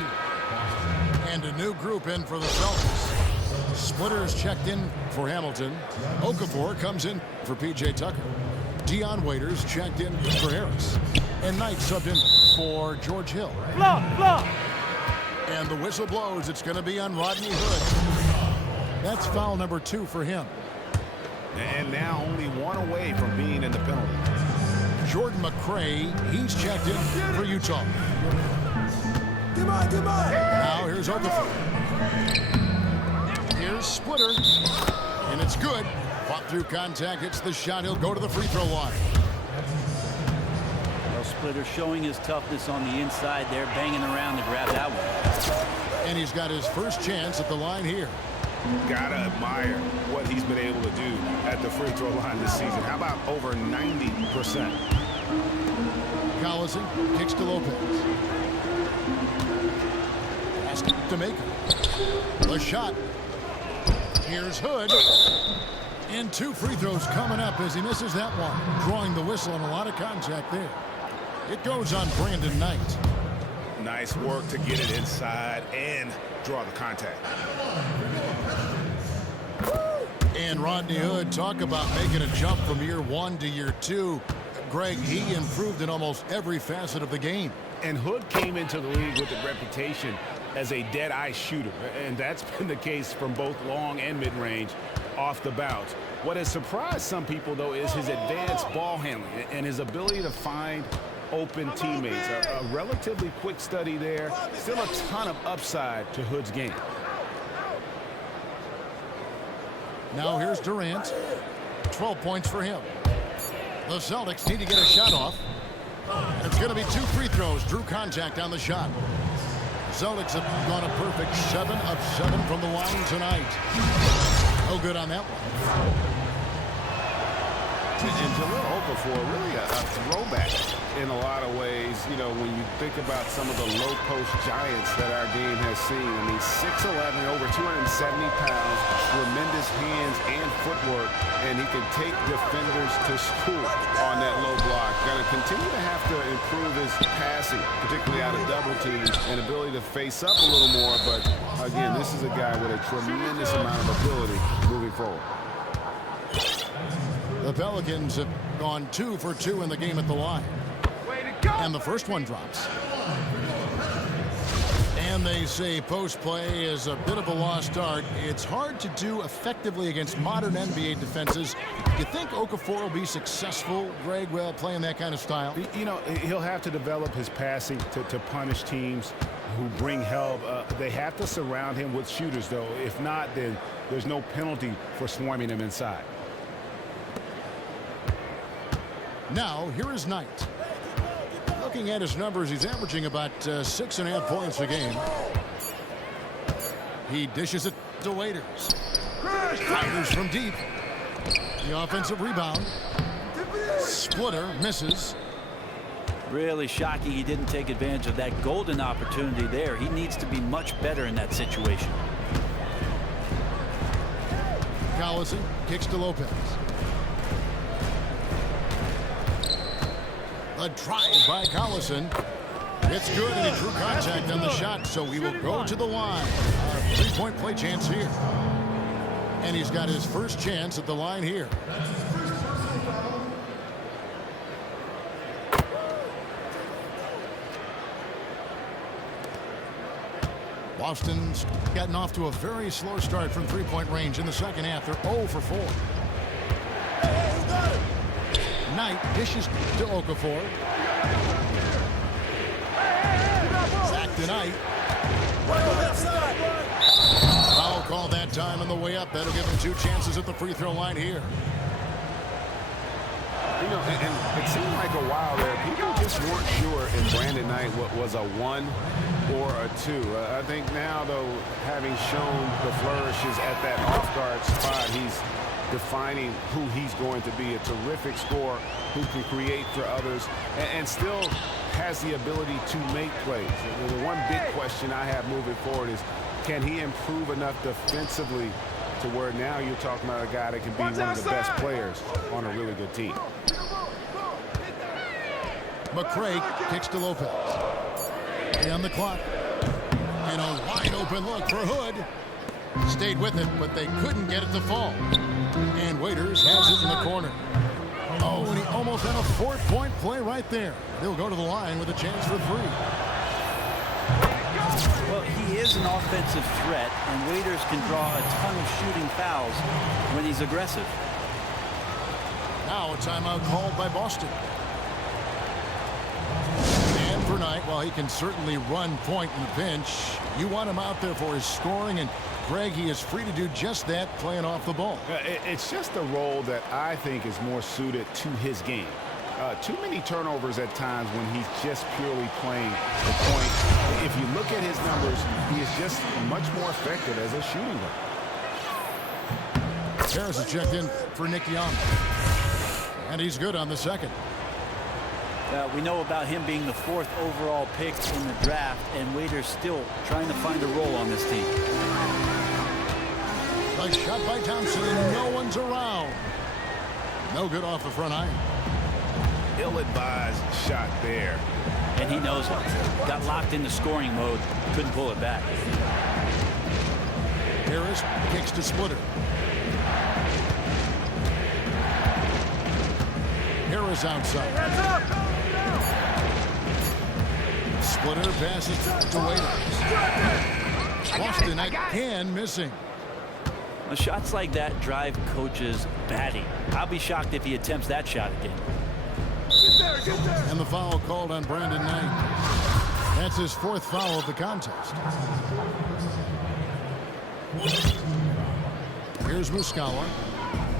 And a new group in for the Celtics. Splitters checked in for Hamilton. Okafor comes in for P.J. Tucker. Dion Waiters checked in for Harris. And Knight subbed in for George Hill. Block. And the whistle blows. It's going to be on Rodney Hood. That's foul number 2 for him. And now only one away from being in the penalty. Jordan McRae, he's checked in for Utah. Come on. Now here's Okafor. Here's Splitter. And it's good. Fought through contact, hits the shot. He'll go to the free throw line. Well, Splitter showing his toughness on the inside there, banging around to grab that one. And he's got his first chance at the line here. Gotta admire what he's been able to do at the free throw line this season. How about over 90%? Collison kicks to Lopez. Pass to Maker. The shot. Here's Hood. And 2 free throws coming up as he misses that one. Drawing the whistle and a lot of contact there. It goes on Brandon Knight. Nice work to get it inside and draw the contact. And Rodney Hood, talk about making a jump from year 1 to year 2. Greg, he improved in almost every facet of the game. And Hood came into the league with a reputation as a dead-eye shooter, and that's been the case from both long and mid-range off the bounce. What has surprised some people, though, is his advanced ball handling and his ability to find open teammates. A relatively quick study there. Still a ton of upside to Hood's game. Now here's Durant. 12 points for him. The Celtics need to get a shot off. It's going to be 2 free throws. Drew contact on the shot. The Celtics have gone a perfect 7 of 7 from the line tonight. No good on that one. And Jahlil Okafor, really a throwback in a lot of ways. You know, when you think about some of the low-post giants that our game has seen. I mean, 6'11", over 270 pounds, tremendous hands and footwork, and he can take defenders to school on that low block. Going to continue to have to improve his passing, particularly out of double teams, and ability to face up a little more. But, again, this is a guy with a tremendous amount of ability moving forward. The Pelicans have gone 2 for 2 in the game at the line. And the first one drops. And they say post play is a bit of a lost art. It's hard to do effectively against modern NBA defenses. You think Okafor will be successful, Greg, playing that kind of style? You know, he'll have to develop his passing to punish teams who bring help. They have to surround him with shooters, though. If not, then there's no penalty for swarming him inside. Now, here is Knight. Looking at his numbers, he's averaging about 6.5 points a game. He dishes it to Waiters. Fires from deep. The offensive rebound. Splitter misses. Really shocking he didn't take advantage of that golden opportunity there. He needs to be much better in that situation. Collison kicks to Lopez. A drive by Collison. It's good, and he drew contact on the shot, so he will go to the line. A 3-point play chance here. And he's got his first chance at the line here. Boston's gotten off to a very slow start from 3-point range in the second half. They're 0 for 4. Knight dishes to Okafor. Back to Knight. Foul call that time on the way up. That'll give him 2 chances at the free throw line here. You know, and it seemed like a while there, people just weren't sure if Brandon Knight was a 1 or a 2. I think now, though, having shown the flourishes at that off-guard spot, he's defining who he's going to be. A terrific scorer who can create for others and still has the ability to make plays. The one big question I have moving forward is, can he improve enough defensively to where now you're talking about a guy that can be one of the best players on a really good team. McRae kicks to Lopez. And the clock. And a wide open look for Hood. stayed with it, but they couldn't get it to fall. And Waiters has it in the corner. Oh, and he almost had a 4-point play right there. He'll go to the line with a chance for 3. Well, he is an offensive threat, and Waiters can draw a ton of shooting fouls when he's aggressive. Now a timeout called by Boston. And for Knight, while he can certainly run point in the pinch, you want him out there for his scoring, and Greg, he is free to do just that, playing off the ball. It's just a role that I think is more suited to his game. Too many turnovers at times when he's just purely playing the point. If you look at his numbers, he is just much more effective as a shooting guard. Harris is checked in for Nick Young. And he's good on the second. We know about him being the 4th overall pick in the draft, and Waiters still trying to find a role on this team. Nice shot by Thompson, and no one's around. No good off the front iron. Ill-advised shot there. And he knows it. Got locked into scoring mode. Couldn't pull it back. Harris kicks to Splitter. Harris outside. Splitter passes to Waiters. Boston again missing. Well, shots like that drive coaches batty. I'll be shocked if he attempts that shot again. And the foul called on Brandon Knight. That's his 4th foul of the contest. Here's Muskawa.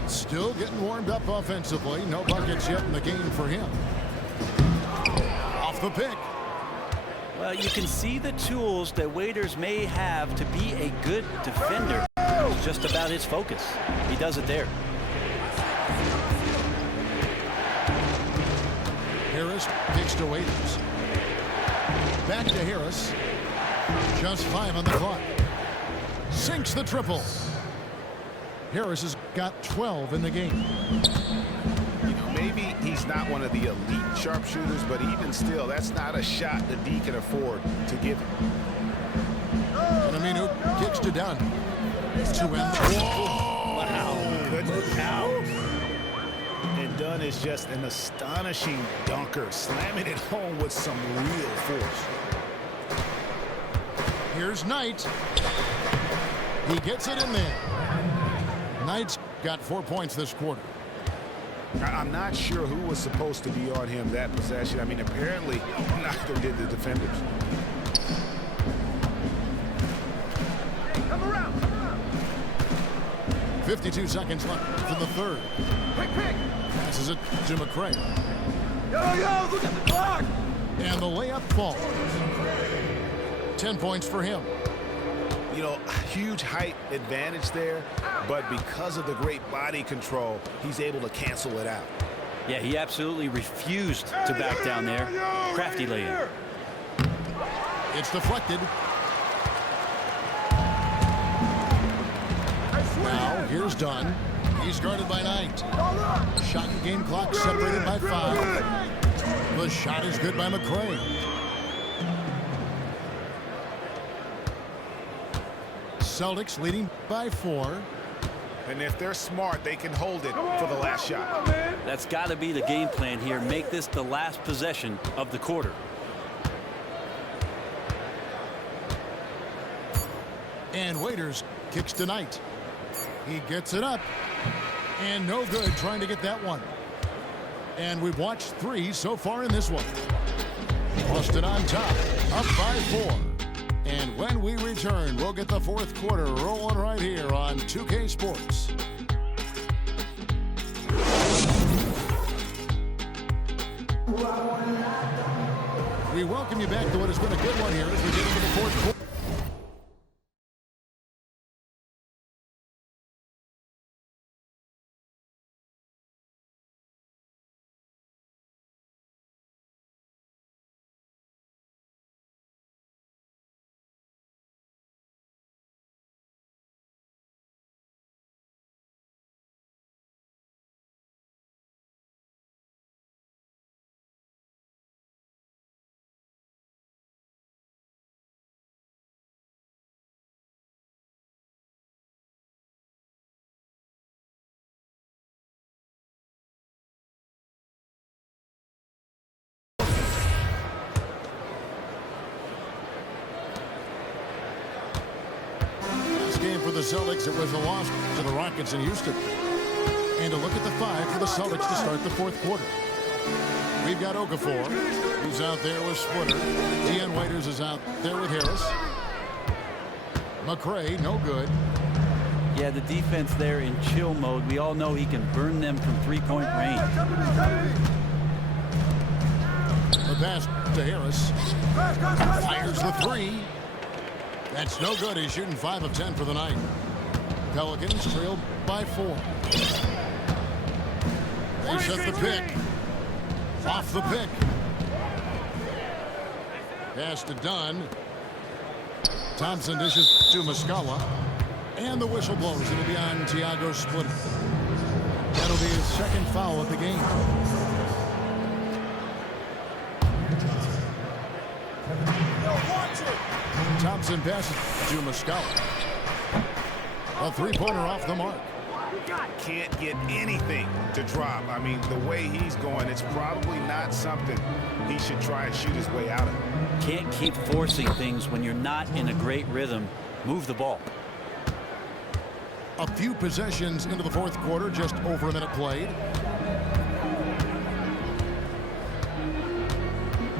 Still getting warmed up offensively. No buckets yet in the game for him. Off the pick. Well, you can see the tools that Waiters may have to be a good defender. It's just about his focus. He does it there. Harris kicks to Waiters. Back to Harris. Just 5 on the clock. Sinks the triple. Harris has got 12 in the game. You know, maybe he's not one of the elite sharpshooters, but even still, that's not a shot that D can afford to give him. And Aminu kicks to Dunn. To end. Wow. Good look out. And Dunn is just an astonishing dunker, slamming it home with some real force. Here's Knight. He gets it in there. Knight's got 4 points this quarter. I'm not sure who was supposed to be on him that possession. I mean, apparently neither did the defenders. Come around, come around. 52 seconds left in the third. Quick, quick. Passes it to McCray. Yo, look at the clock. And the layup falls. 10 points for him. You know, huge height advantage there, but because of the great body control, he's able to cancel it out. Yeah, he absolutely refused to back down there. Crafty lay-in. It's deflected. Now here's Dunn. He's guarded by Knight. Shot and game clock separated by 5. The shot is good by McCray. Celtics leading by 4. And if they're smart, they can hold it for the last shot. That's got to be the game plan here. Make this the last possession of the quarter. And Waiters kicks to Knight. He gets it up. And no good trying to get that one. And we've watched 3 so far in this one. Boston on top, up by 4. And when we return, we'll get the 4th quarter rolling right here on 2K Sports. We welcome you back to what has been a good one here as we get into the 4th quarter. game for the Celtics, it was a loss to the Rockets in Houston. And a look at the 5 for the Celtics to start the fourth quarter. We've got Okafor, who's out there with Splitter. Deion Waiters is out there with Harris. McRae, no good. Yeah, the defense there in chill mode. We all know he can burn them from three-point range. The pass to Harris. Fires the 3. That's no good. He's shooting 5 of 10 for the night. Pelicans trailed by 4. They set the pick. Off the pick. Pass to Dunn. Thompson dishes to Muscala. And the whistle blows. It'll be on Thiago Splitter. That'll be his second foul of the game. Thompson passes to Muscala. A three-pointer off the mark. Can't get anything to drop. I mean, the way he's going, it's probably not something he should try and shoot his way out of. Can't keep forcing things when you're not in a great rhythm. Move the ball. A few possessions into the fourth quarter, just over a minute played.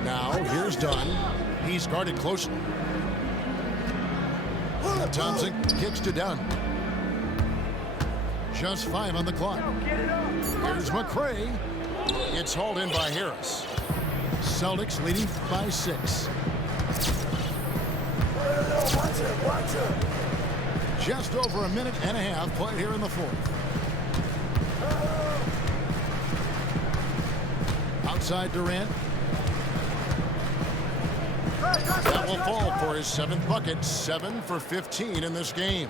Now, here's Dunn. He's guarded closely. Thompson kicks to Dunn. Just 5 on the clock. Here's McRae. It's hauled in by Harris. Celtics leading by 6. Just over a minute and a half played here in the fourth. Outside Durant. That will fall for his 7th bucket. 7 for 15 in this game.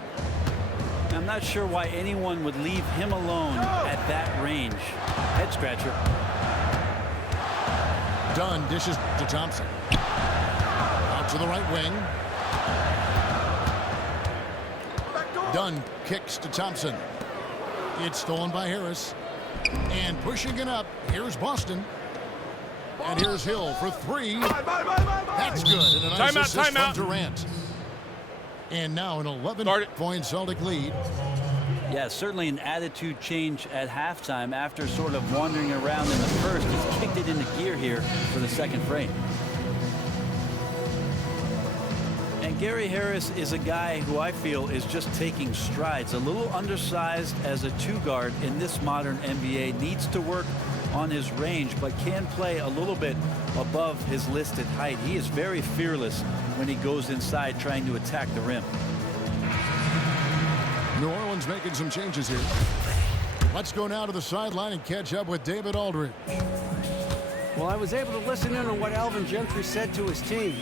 I'm not sure why anyone would leave him alone at that range. Head scratcher. Dunn dishes to Thompson. Out to the right wing. Dunn kicks to Thompson. It's stolen by Harris. And pushing it up, here's Boston. And here's Hill for 3. That's good. And a nice assist from Durant. And now an 11-point Celtic lead. Yeah, certainly an attitude change at halftime after sort of wandering around in the first. He's kicked it into gear here for the second frame. And Gary Harris is a guy who I feel is just taking strides. A little undersized as a 2-guard in this modern NBA. Needs to work on his range, but can play a little bit above his listed height. He is very fearless when he goes inside trying to attack the rim. New Orleans making some changes here. Let's go now to the sideline and catch up with David Aldridge. Well, I was able to listen in on what Alvin Gentry said to his team.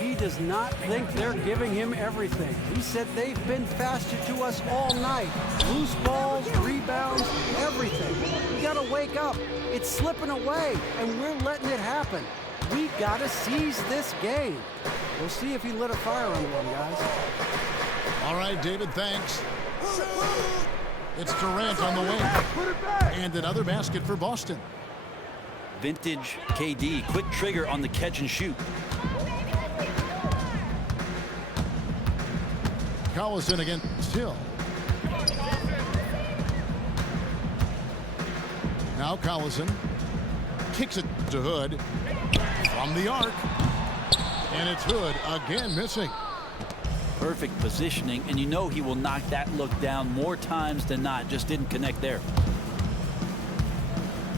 He does not think they're giving him everything. He said they've been faster to us all night. Loose balls, rebounds, everything. We got to wake up. It's slipping away, and we're letting it happen. We got to seize this game. We'll see if he lit a fire under one, guys. All right, David, thanks. It's Durant on the wing. And another basket for Boston. Vintage KD, quick trigger on the catch and shoot. Collison against Hill. Now Collison kicks it to Hood from the arc. And it's Hood again missing. Perfect positioning, and you know he will knock that look down more times than not. Just didn't connect there.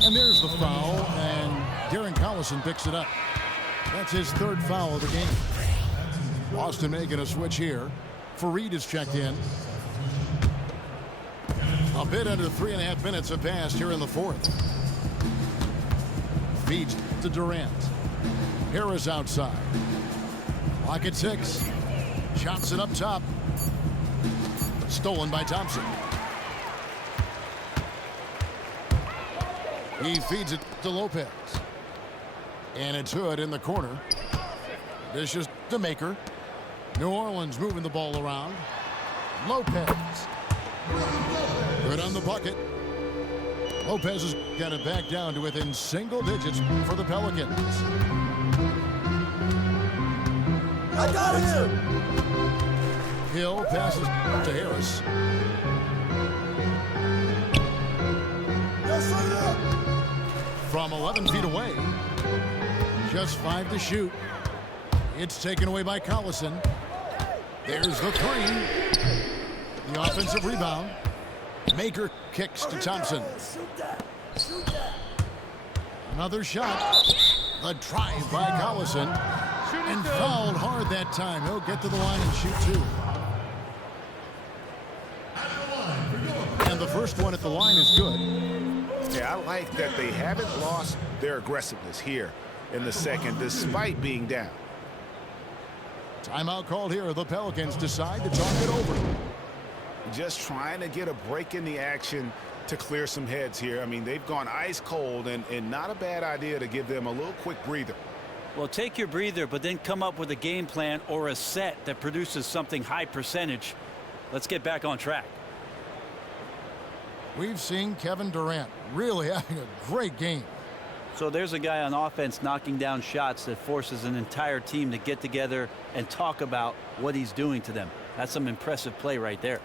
And there's the foul, and Darren Collison picks it up. That's his 3rd foul of the game. Boston making a switch here. Fareed is checked in. A bit under 3.5 minutes have passed here in the fourth. Feeds to Durant. Harris outside. Clock at 6. Shots it up top. Stolen by Thompson. He feeds it to Lopez. And it's Hood in the corner. Dishes to Maker. New Orleans moving the ball around. Lopez. Good on the bucket. Lopez has got it back down to within single digits for the Pelicans. I got him! Hill passes to Harris. From 11 feet away. Just 5 to shoot. It's taken away by Collison. There's the 3. The offensive rebound. Maker kicks to Thompson. Another shot. The drive by Collison. And fouled hard that time. He'll get to the line and shoot 2. And the first one at the line is good. Yeah, I like that they haven't lost their aggressiveness here in the second, despite being down. Timeout called here. The Pelicans decide to talk it over. Just trying to get a break in the action to clear some heads here. I mean, they've gone ice cold, and not a bad idea to give them a little quick breather. Well, take your breather, but then come up with a game plan or a set that produces something high percentage. Let's get back on track. We've seen Kevin Durant really having a great game. So there's a guy on offense knocking down shots that forces an entire team to get together and talk about what he's doing to them. That's some impressive play right there.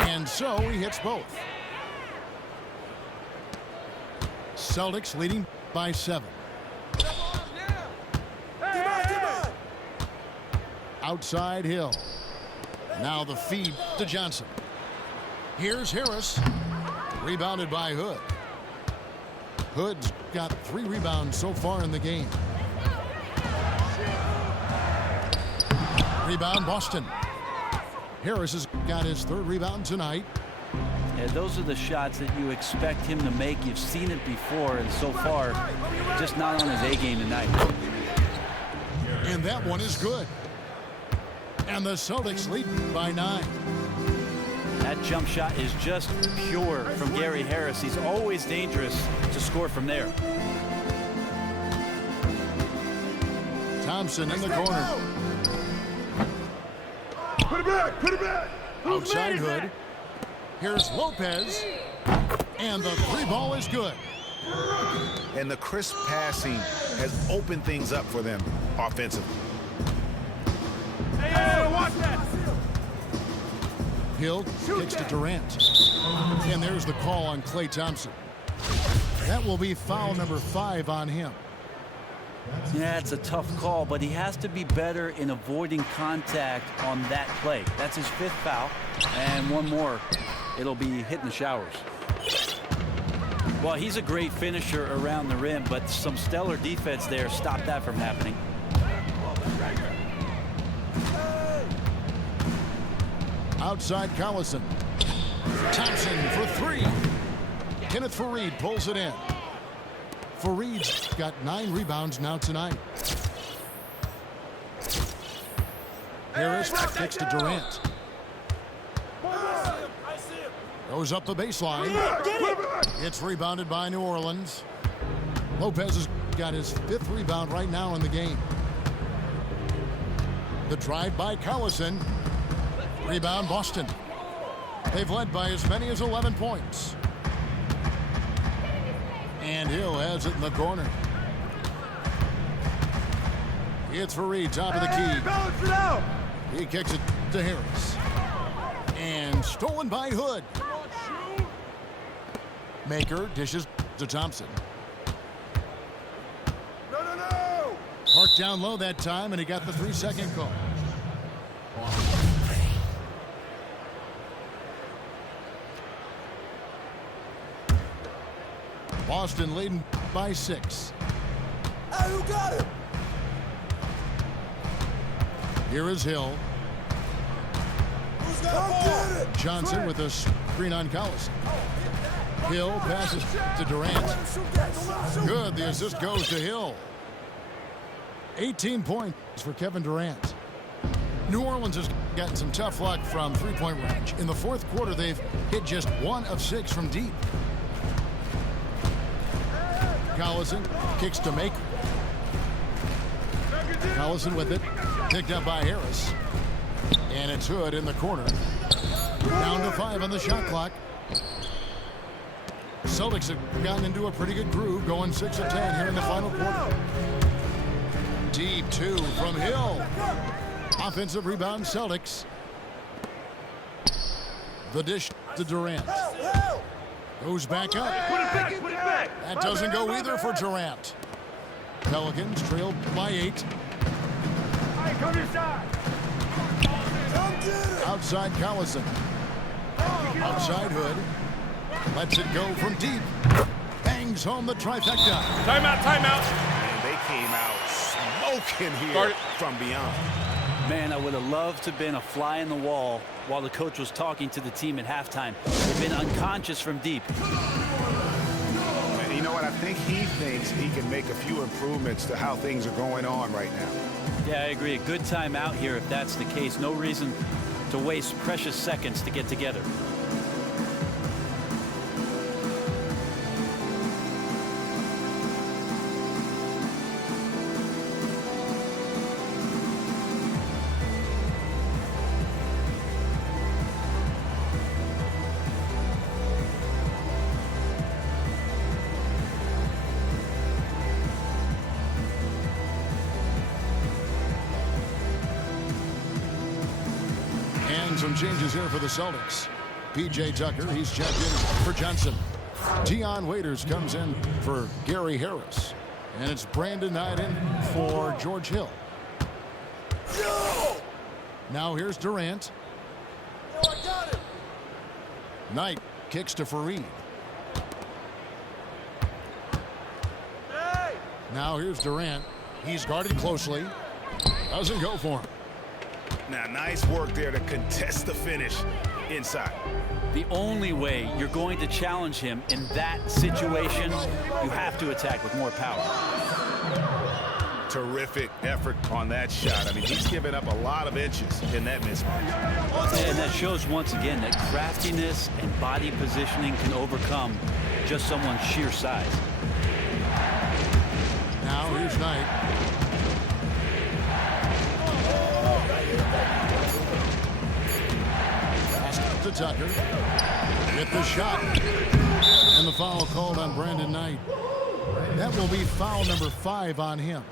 And so he hits both. Celtics leading by 7. Outside Hill. Now the feed to Johnson. Here's Harris. Rebounded by Hood. Hood's got 3 rebounds so far in the game. Rebound Boston. Harris has got his 3rd rebound tonight. Yeah, those are the shots that you expect him to make. You've seen it before, and so far, just not on his A game tonight. And that one is good. And the Celtics lead by 9. That jump shot is just pure from Gary Harris. He's always dangerous to score from there. Thompson in the corner. Put it back! Put it back! Outside Hood. Here's Lopez. And the 3 ball is good. And the crisp passing has opened things up for them offensively. Hey, watch that! Hill kicks to Durant. And there's the call on Klay Thompson. That will be foul number 5 on him. Yeah, it's a tough call, but he has to be better in avoiding contact on that play. That's his 5th foul, and one more. It'll be hitting the showers. Well, he's a great finisher around the rim, but some stellar defense there stopped that from happening. Outside Collison. Thompson for 3. Kenneth Faried pulls it in. Fareed's got 9 rebounds now tonight. Harris kicks to Durant. Goes up the baseline. It's rebounded by New Orleans. Lopez has got his 5th rebound right now in the game. The drive by Collison. Rebound Boston. They've led by as many as 11 points. And Hill has it in the corner. It's Faried, top of the key. Balance it out! He kicks it to Harris. And stolen by Hood. Maker dishes to Thompson. No, no, no! Parked down low that time, and he got the 3-second call. Boston leading by 6. Hey, who got it? Here is Hill. Johnson with a screen on Collison. Hill passes to Durant. Good. The assist goes to Hill. 18 points for Kevin Durant. New Orleans has gotten some tough luck from three-point range. In the fourth quarter, they've hit just 1 of 6 from deep. Collison kicks to Maker. Collison with it. Picked up by Harris. And it's Hood in the corner. Down to 5 on the shot clock. Celtics have gotten into a pretty good groove, going 6 of 10 here in the final quarter. Deep 2 from Hill. Offensive rebound, Celtics. The dish to Durant. Goes back up. Put it back. That doesn't go either for Durant. Pelicans trail by 8. Come inside. Outside Collison. Outside Hood. Lets it go from deep. Bangs home the trifecta. Timeout. And they came out smoking here from beyond. Man, I would have loved to have been a fly in the wall while the coach was talking to the team at halftime. They've been unconscious from deep. And you know what? I think he thinks he can make a few improvements to how things are going on right now. Yeah, I agree. A good time out here if that's the case. No reason to waste precious seconds to get together. Some changes here for the Celtics. P.J. Tucker, he's checked in for Johnson. Dion Waiters comes in for Gary Harris. And it's Brandon Knight in for George Hill. Now here's Durant. Knight kicks to Fareed. Now here's Durant. He's guarded closely. Doesn't go for him. Now, nice work there to contest the finish inside. The only way you're going to challenge him in that situation, you have to attack with more power. Terrific effort on that shot. I mean, he's given up a lot of inches in that mismatch. And that shows once again that craftiness and body positioning can overcome just someone's sheer size. Now here's Knight. To Tucker. Get the shot. And the foul called on Brandon Knight. That will be foul number 5 on him.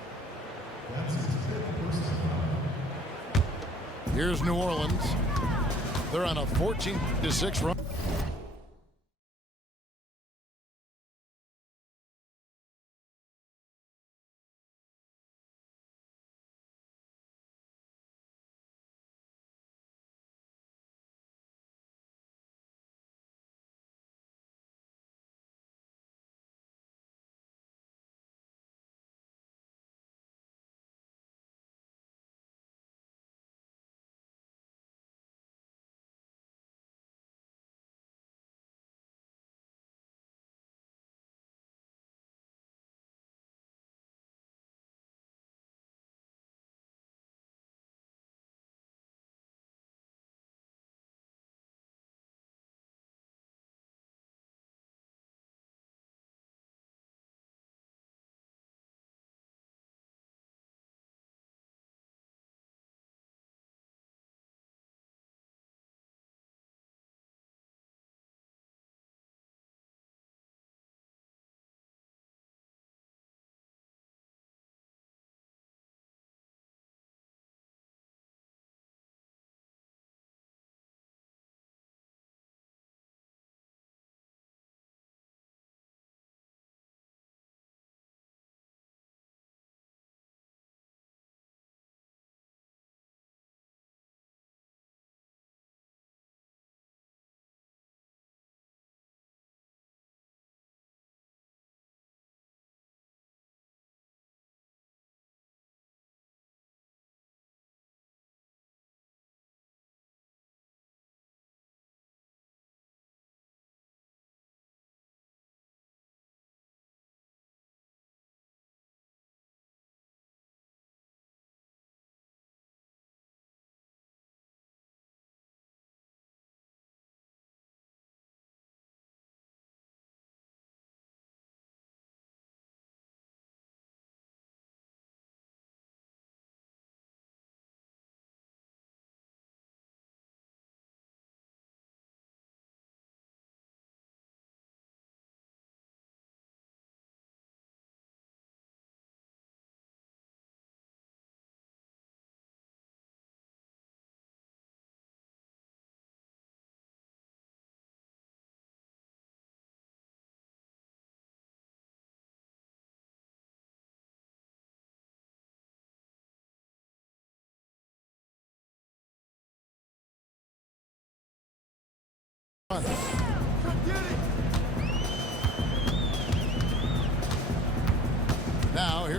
Here's New Orleans. They're on a 14-6 run.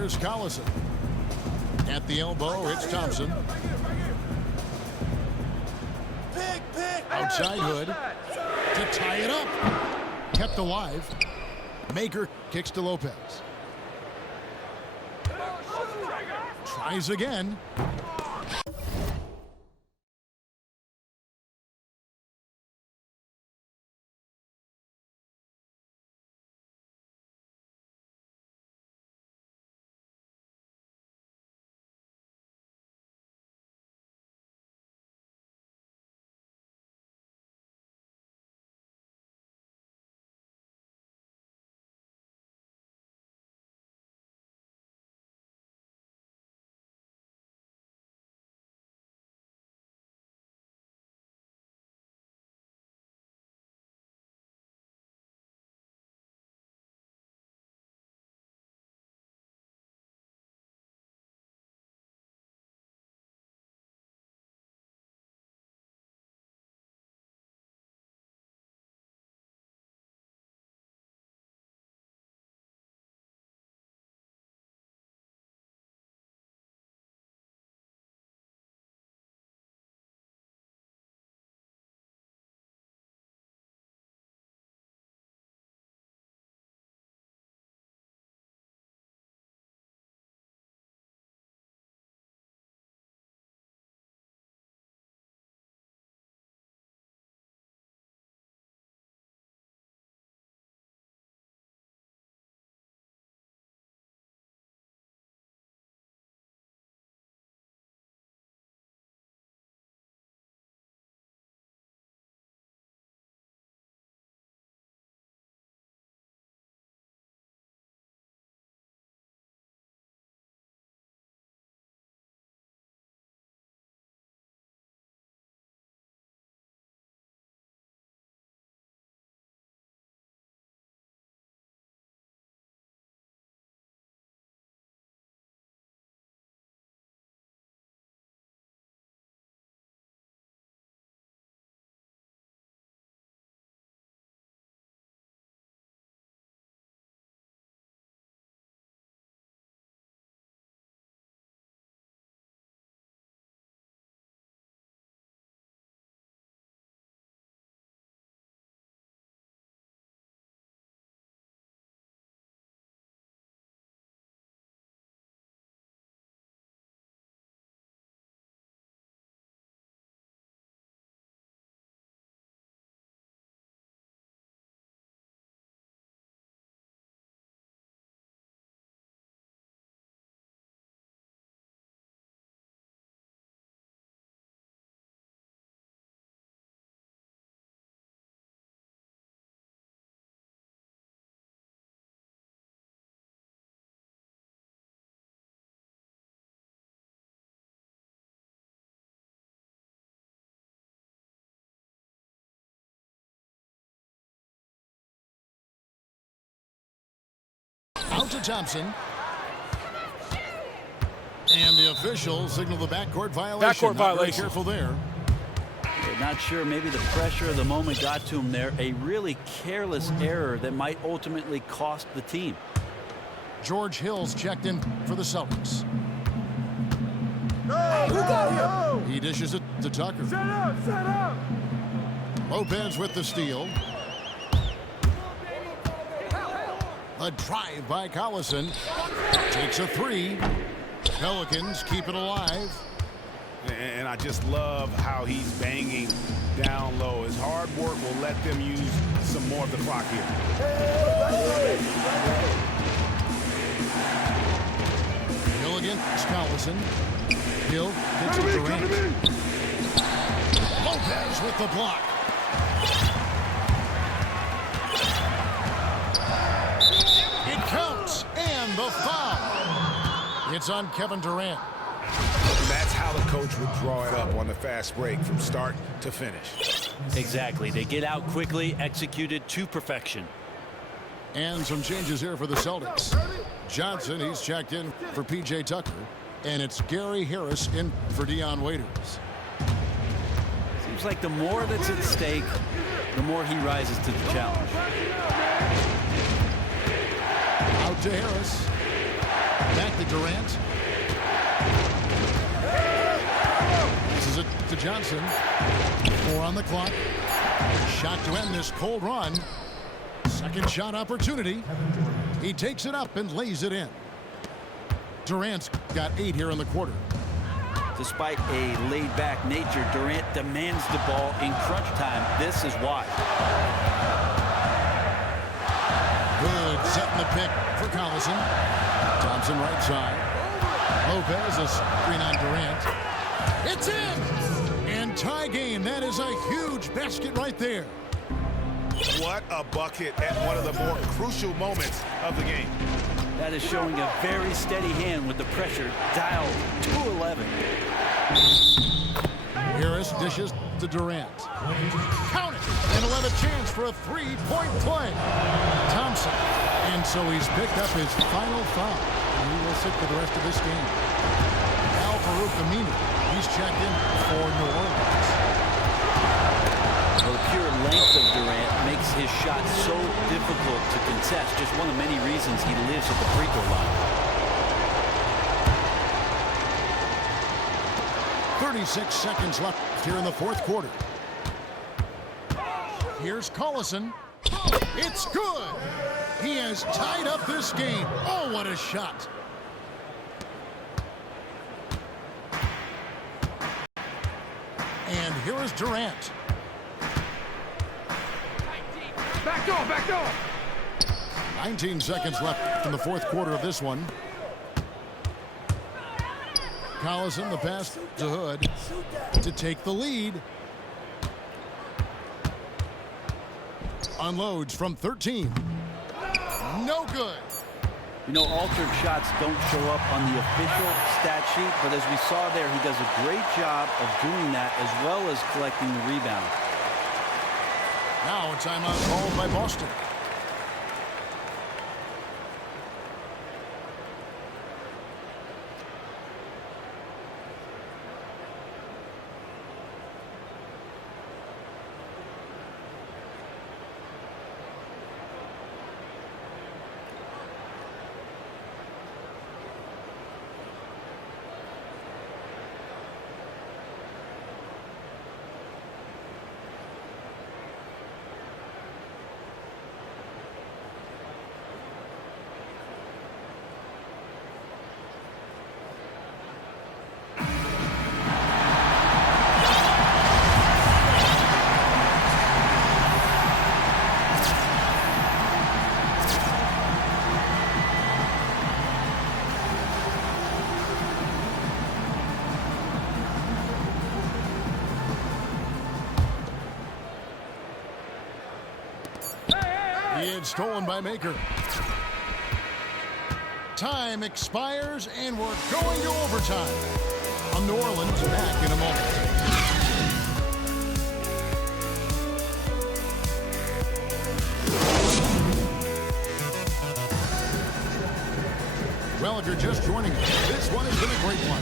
Here's Collison. At the elbow, it's Thompson. Outside Hood to tie it up. Kept alive. Maker kicks to Lopez. Tries again. Out to Thompson. And the officials signal the backcourt violation. Backcourt violation. Very careful there. Not sure, maybe the pressure of the moment got to him there. A really careless error that might ultimately cost the team. George Hill's checked in for the Celtics. He dishes it to Tucker. Set up! Lopez with the steal. A drive by Collison. Takes a three. Pelicans keep it alive. And I just love how he's banging down low. His hard work will let them use some more of the clock here. Hill against Collison. Hill gets it to Durant. Lopez with the block. It counts, and the foul. It's on Kevin Durant. That's how the coach would draw it up on the fast break from start to finish. Exactly. They get out quickly, executed to perfection. And some changes here for the Celtics. Johnson, he's checked in for P.J. Tucker. And it's Gary Harris in for Dion Waiters. Seems like the more that's at stake, the more he rises to the challenge. Out to Harris. Back to Durant. This is it to Johnson. 4 on the clock. Shot to end this cold run. Second shot opportunity. He takes it up and lays it in. Durant's got 8 here in the quarter. Despite a laid-back nature, Durant demands the ball in crunch time. This is why. Good setting the pick for Collison. Thompson right side. Lopez a screen on Durant. It's in! And tie game. That is a huge basket right there. What a bucket at one of the more crucial moments of the game. That is showing a very steady hand with the pressure dialed to 11. Harris dishes to Durant. Count it! And he'll have a chance for a three-point play. Thompson. And so he's picked up his final foul. And he will sit for the rest of this game. Al-Farouq Aminu. He's checked in for New Orleans. Well, the pure length of Durant makes his shot so difficult to contest. Just one of many reasons he lives at the free throw line. 36 seconds left here in the fourth quarter. Here's Collison. It's good. He has tied up this game. Oh, what a shot. And here is Durant. Back door, back door. 19 seconds left in the fourth quarter of this one. Collison, the pass to Hood to take the lead. Unloads from 13. No good. You know, altered shots don't show up on the official stat sheet, but as we saw there, he does a great job of doing that as well as collecting the rebound. Now a timeout called by Boston. It's stolen by Maker. Time expires, and we're going to overtime. New Orleans back in a moment. Well, if you're just joining us, this one has been a great one.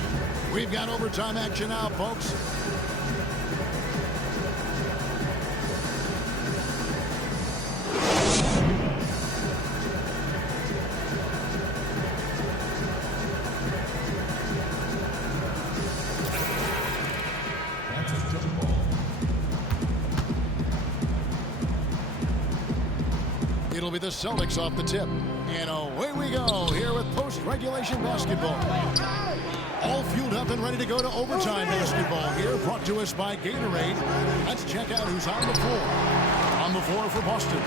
We've got overtime action now, folks. It'll be the Celtics off the tip. And away we go here with post-regulation basketball. All fueled up and ready to go to overtime basketball here, brought to us by Gatorade. Let's check out who's on the floor. On the floor for Boston.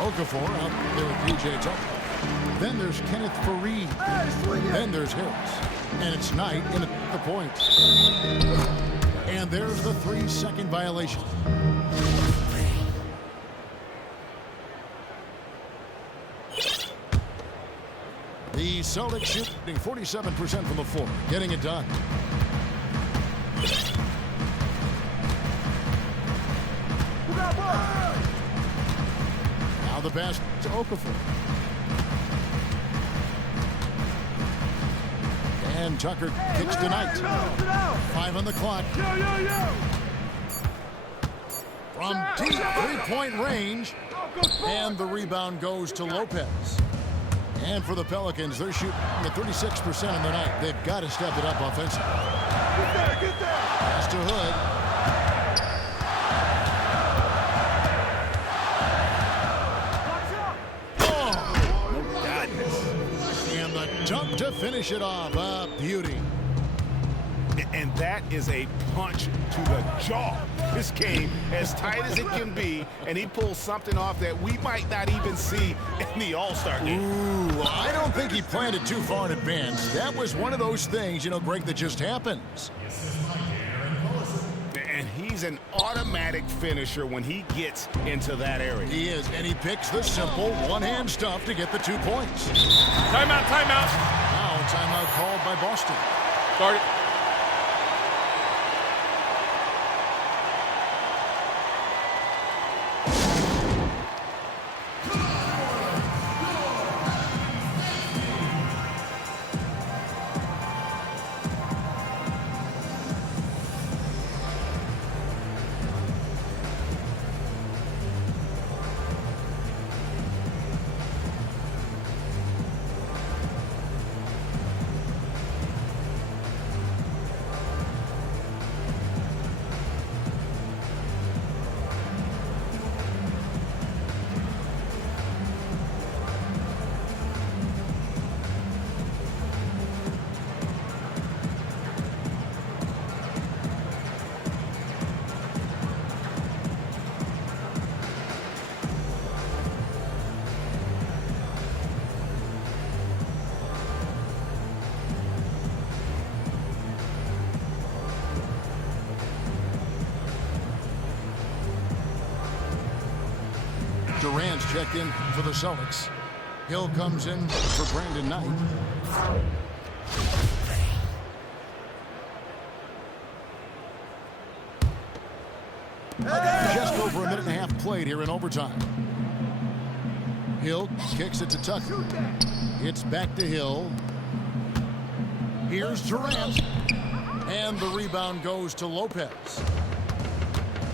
Okafor out there with P.J. Tucker. Then there's Kenneth Faried. Then there's Harris. And it's Knight in at the point. And there's the 3-second violation. The Celtics shooting 47% from the floor, getting it done. Now the pass to Okafor. And Tucker kicks to Knight. 5 on the clock. From deep three-point range. And the rebound goes to Lopez. And for the Pelicans, they're shooting at 36% on the night. They've got to step it up offensively. Get there, get there. Pass to Hood. And the dunk to finish it off. A beauty. And that is a punch to the jaw. This game as tight as it can be, and he pulls something off that we might not even see in the All-Star game. Ooh, I don't think he planned it too far in advance. That was one of those things, you know, Greg, that just happens. And he's an automatic finisher when he gets into that area. He is, and he picks the simple one-hand stuff to get the 2 points. Timeout, timeout. Now timeout called by Boston. Start it. Durant's checked in for the Celtics. Hill comes in for Brandon Knight. Just over a minute and a half played here in overtime. Hill kicks it to Tucker. It's back to Hill. Here's Durant. And the rebound goes to Lopez.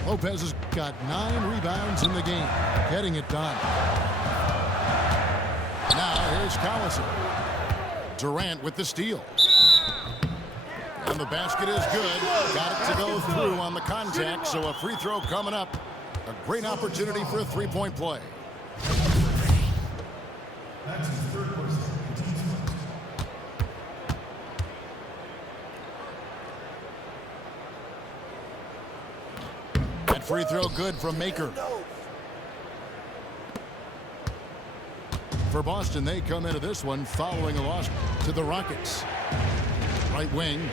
Lopez has got 9 rebounds in the game, getting it done. Now here's Collison. Durant with the steal. And the basket is good. Got it to go through on the contact, so a free throw coming up. A great opportunity for a three-point play. That free throw good from Maker. For Boston, they come into this one following a loss to the Rockets. Right wing.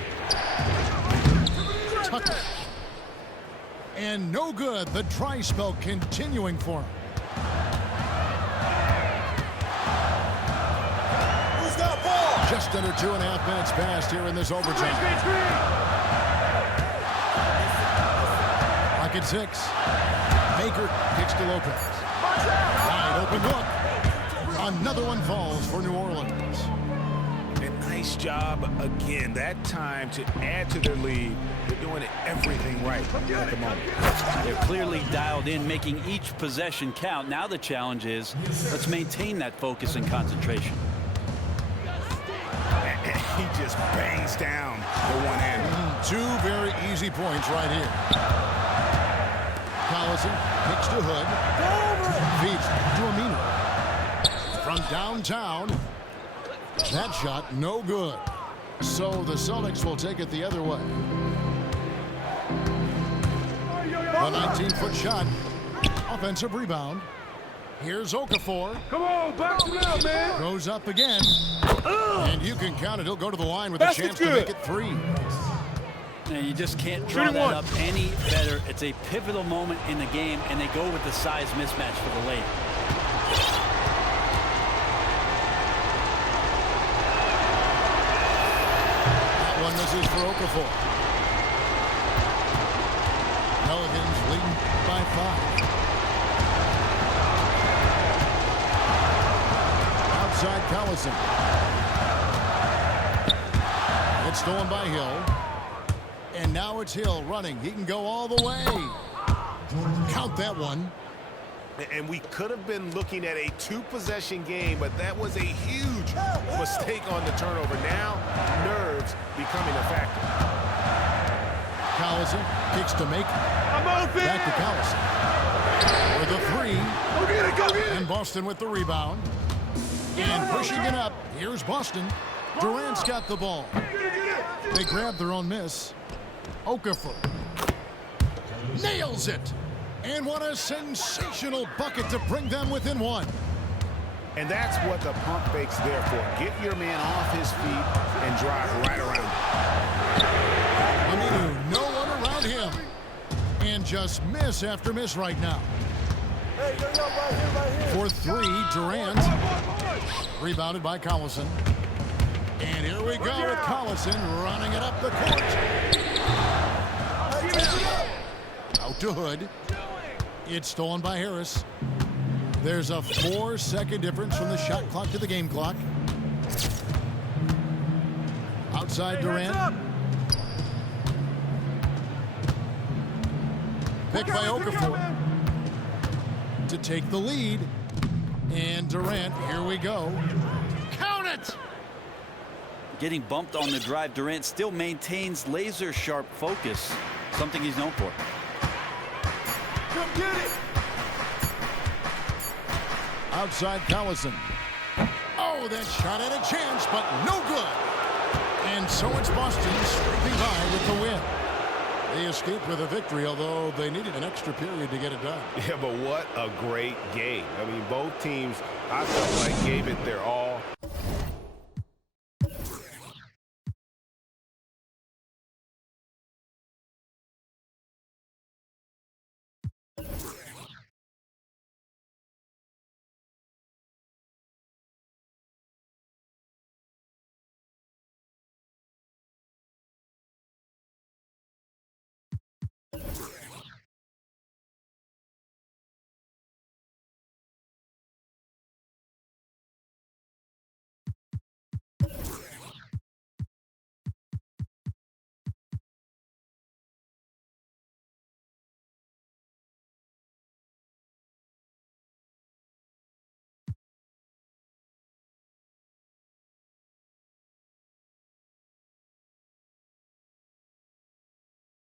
Tucker. And no good. The try spell continuing for him. Who's got ball? Just under 2.5 minutes passed here in this overtime. Rocket 6. Baker kicks to Lopez. Wide open look. Another one falls for New Orleans. Nice job again that time to add to their lead. They're doing everything right at the moment. They're clearly dialed in, making each possession count. Now the challenge is, let's maintain that focus and concentration. And he just bangs down the one hand. 2 very easy points right here. Collison kicks to Hood. Feeds to Amino. From downtown. That shot no good. So the Celtics will take it the other way. The 19-foot shot. Offensive rebound. Here's Okafor. Come on, back to now, man. Goes up again. And you can count it. He'll go to the line with a chance to make it 3. And you just can't draw that up any better. It's a pivotal moment in the game, and they go with the size mismatch for the lane. This is for Okafor. Pelicans leading by 5. Outside Collison. It's stolen by Hill. And now it's Hill running. He can go all the way. Count that one. And we could have been looking at a 2-possession game, but that was a huge mistake on the turnover. Now, nerves becoming a factor. Collison kicks to make. I'm open. Back to Collison. For the 3. Go get it, go get it. And Boston with the rebound. And pushing it up. Here's Boston. Durant's got the ball. They grab their own miss. Okafor nails it. And what a sensational bucket to bring them within 1. And that's what the pump fake's there for. Get your man off his feet and drive right around him. Aminu, no one around him. And just miss after miss right now. Hey, right here. For 3, Durant. Rebounded by Collison. And here we go with Collison running it up the court. Out to Hood. It's stolen by Harris. There's a 4-second difference from the shot clock to the game clock. Outside Durant. Picked by Okafor to take the lead. And Durant, here we go. Count it! Getting bumped on the drive, Durant still maintains laser-sharp focus, something he's known for. Come get it. Outside Collison. Oh, that shot had a chance, but no good. And so it's Boston scraping by with the win. They escaped with a victory, although they needed an extra period to get it done. Yeah, but what a great game. I mean, both teams, I felt like, gave it their all.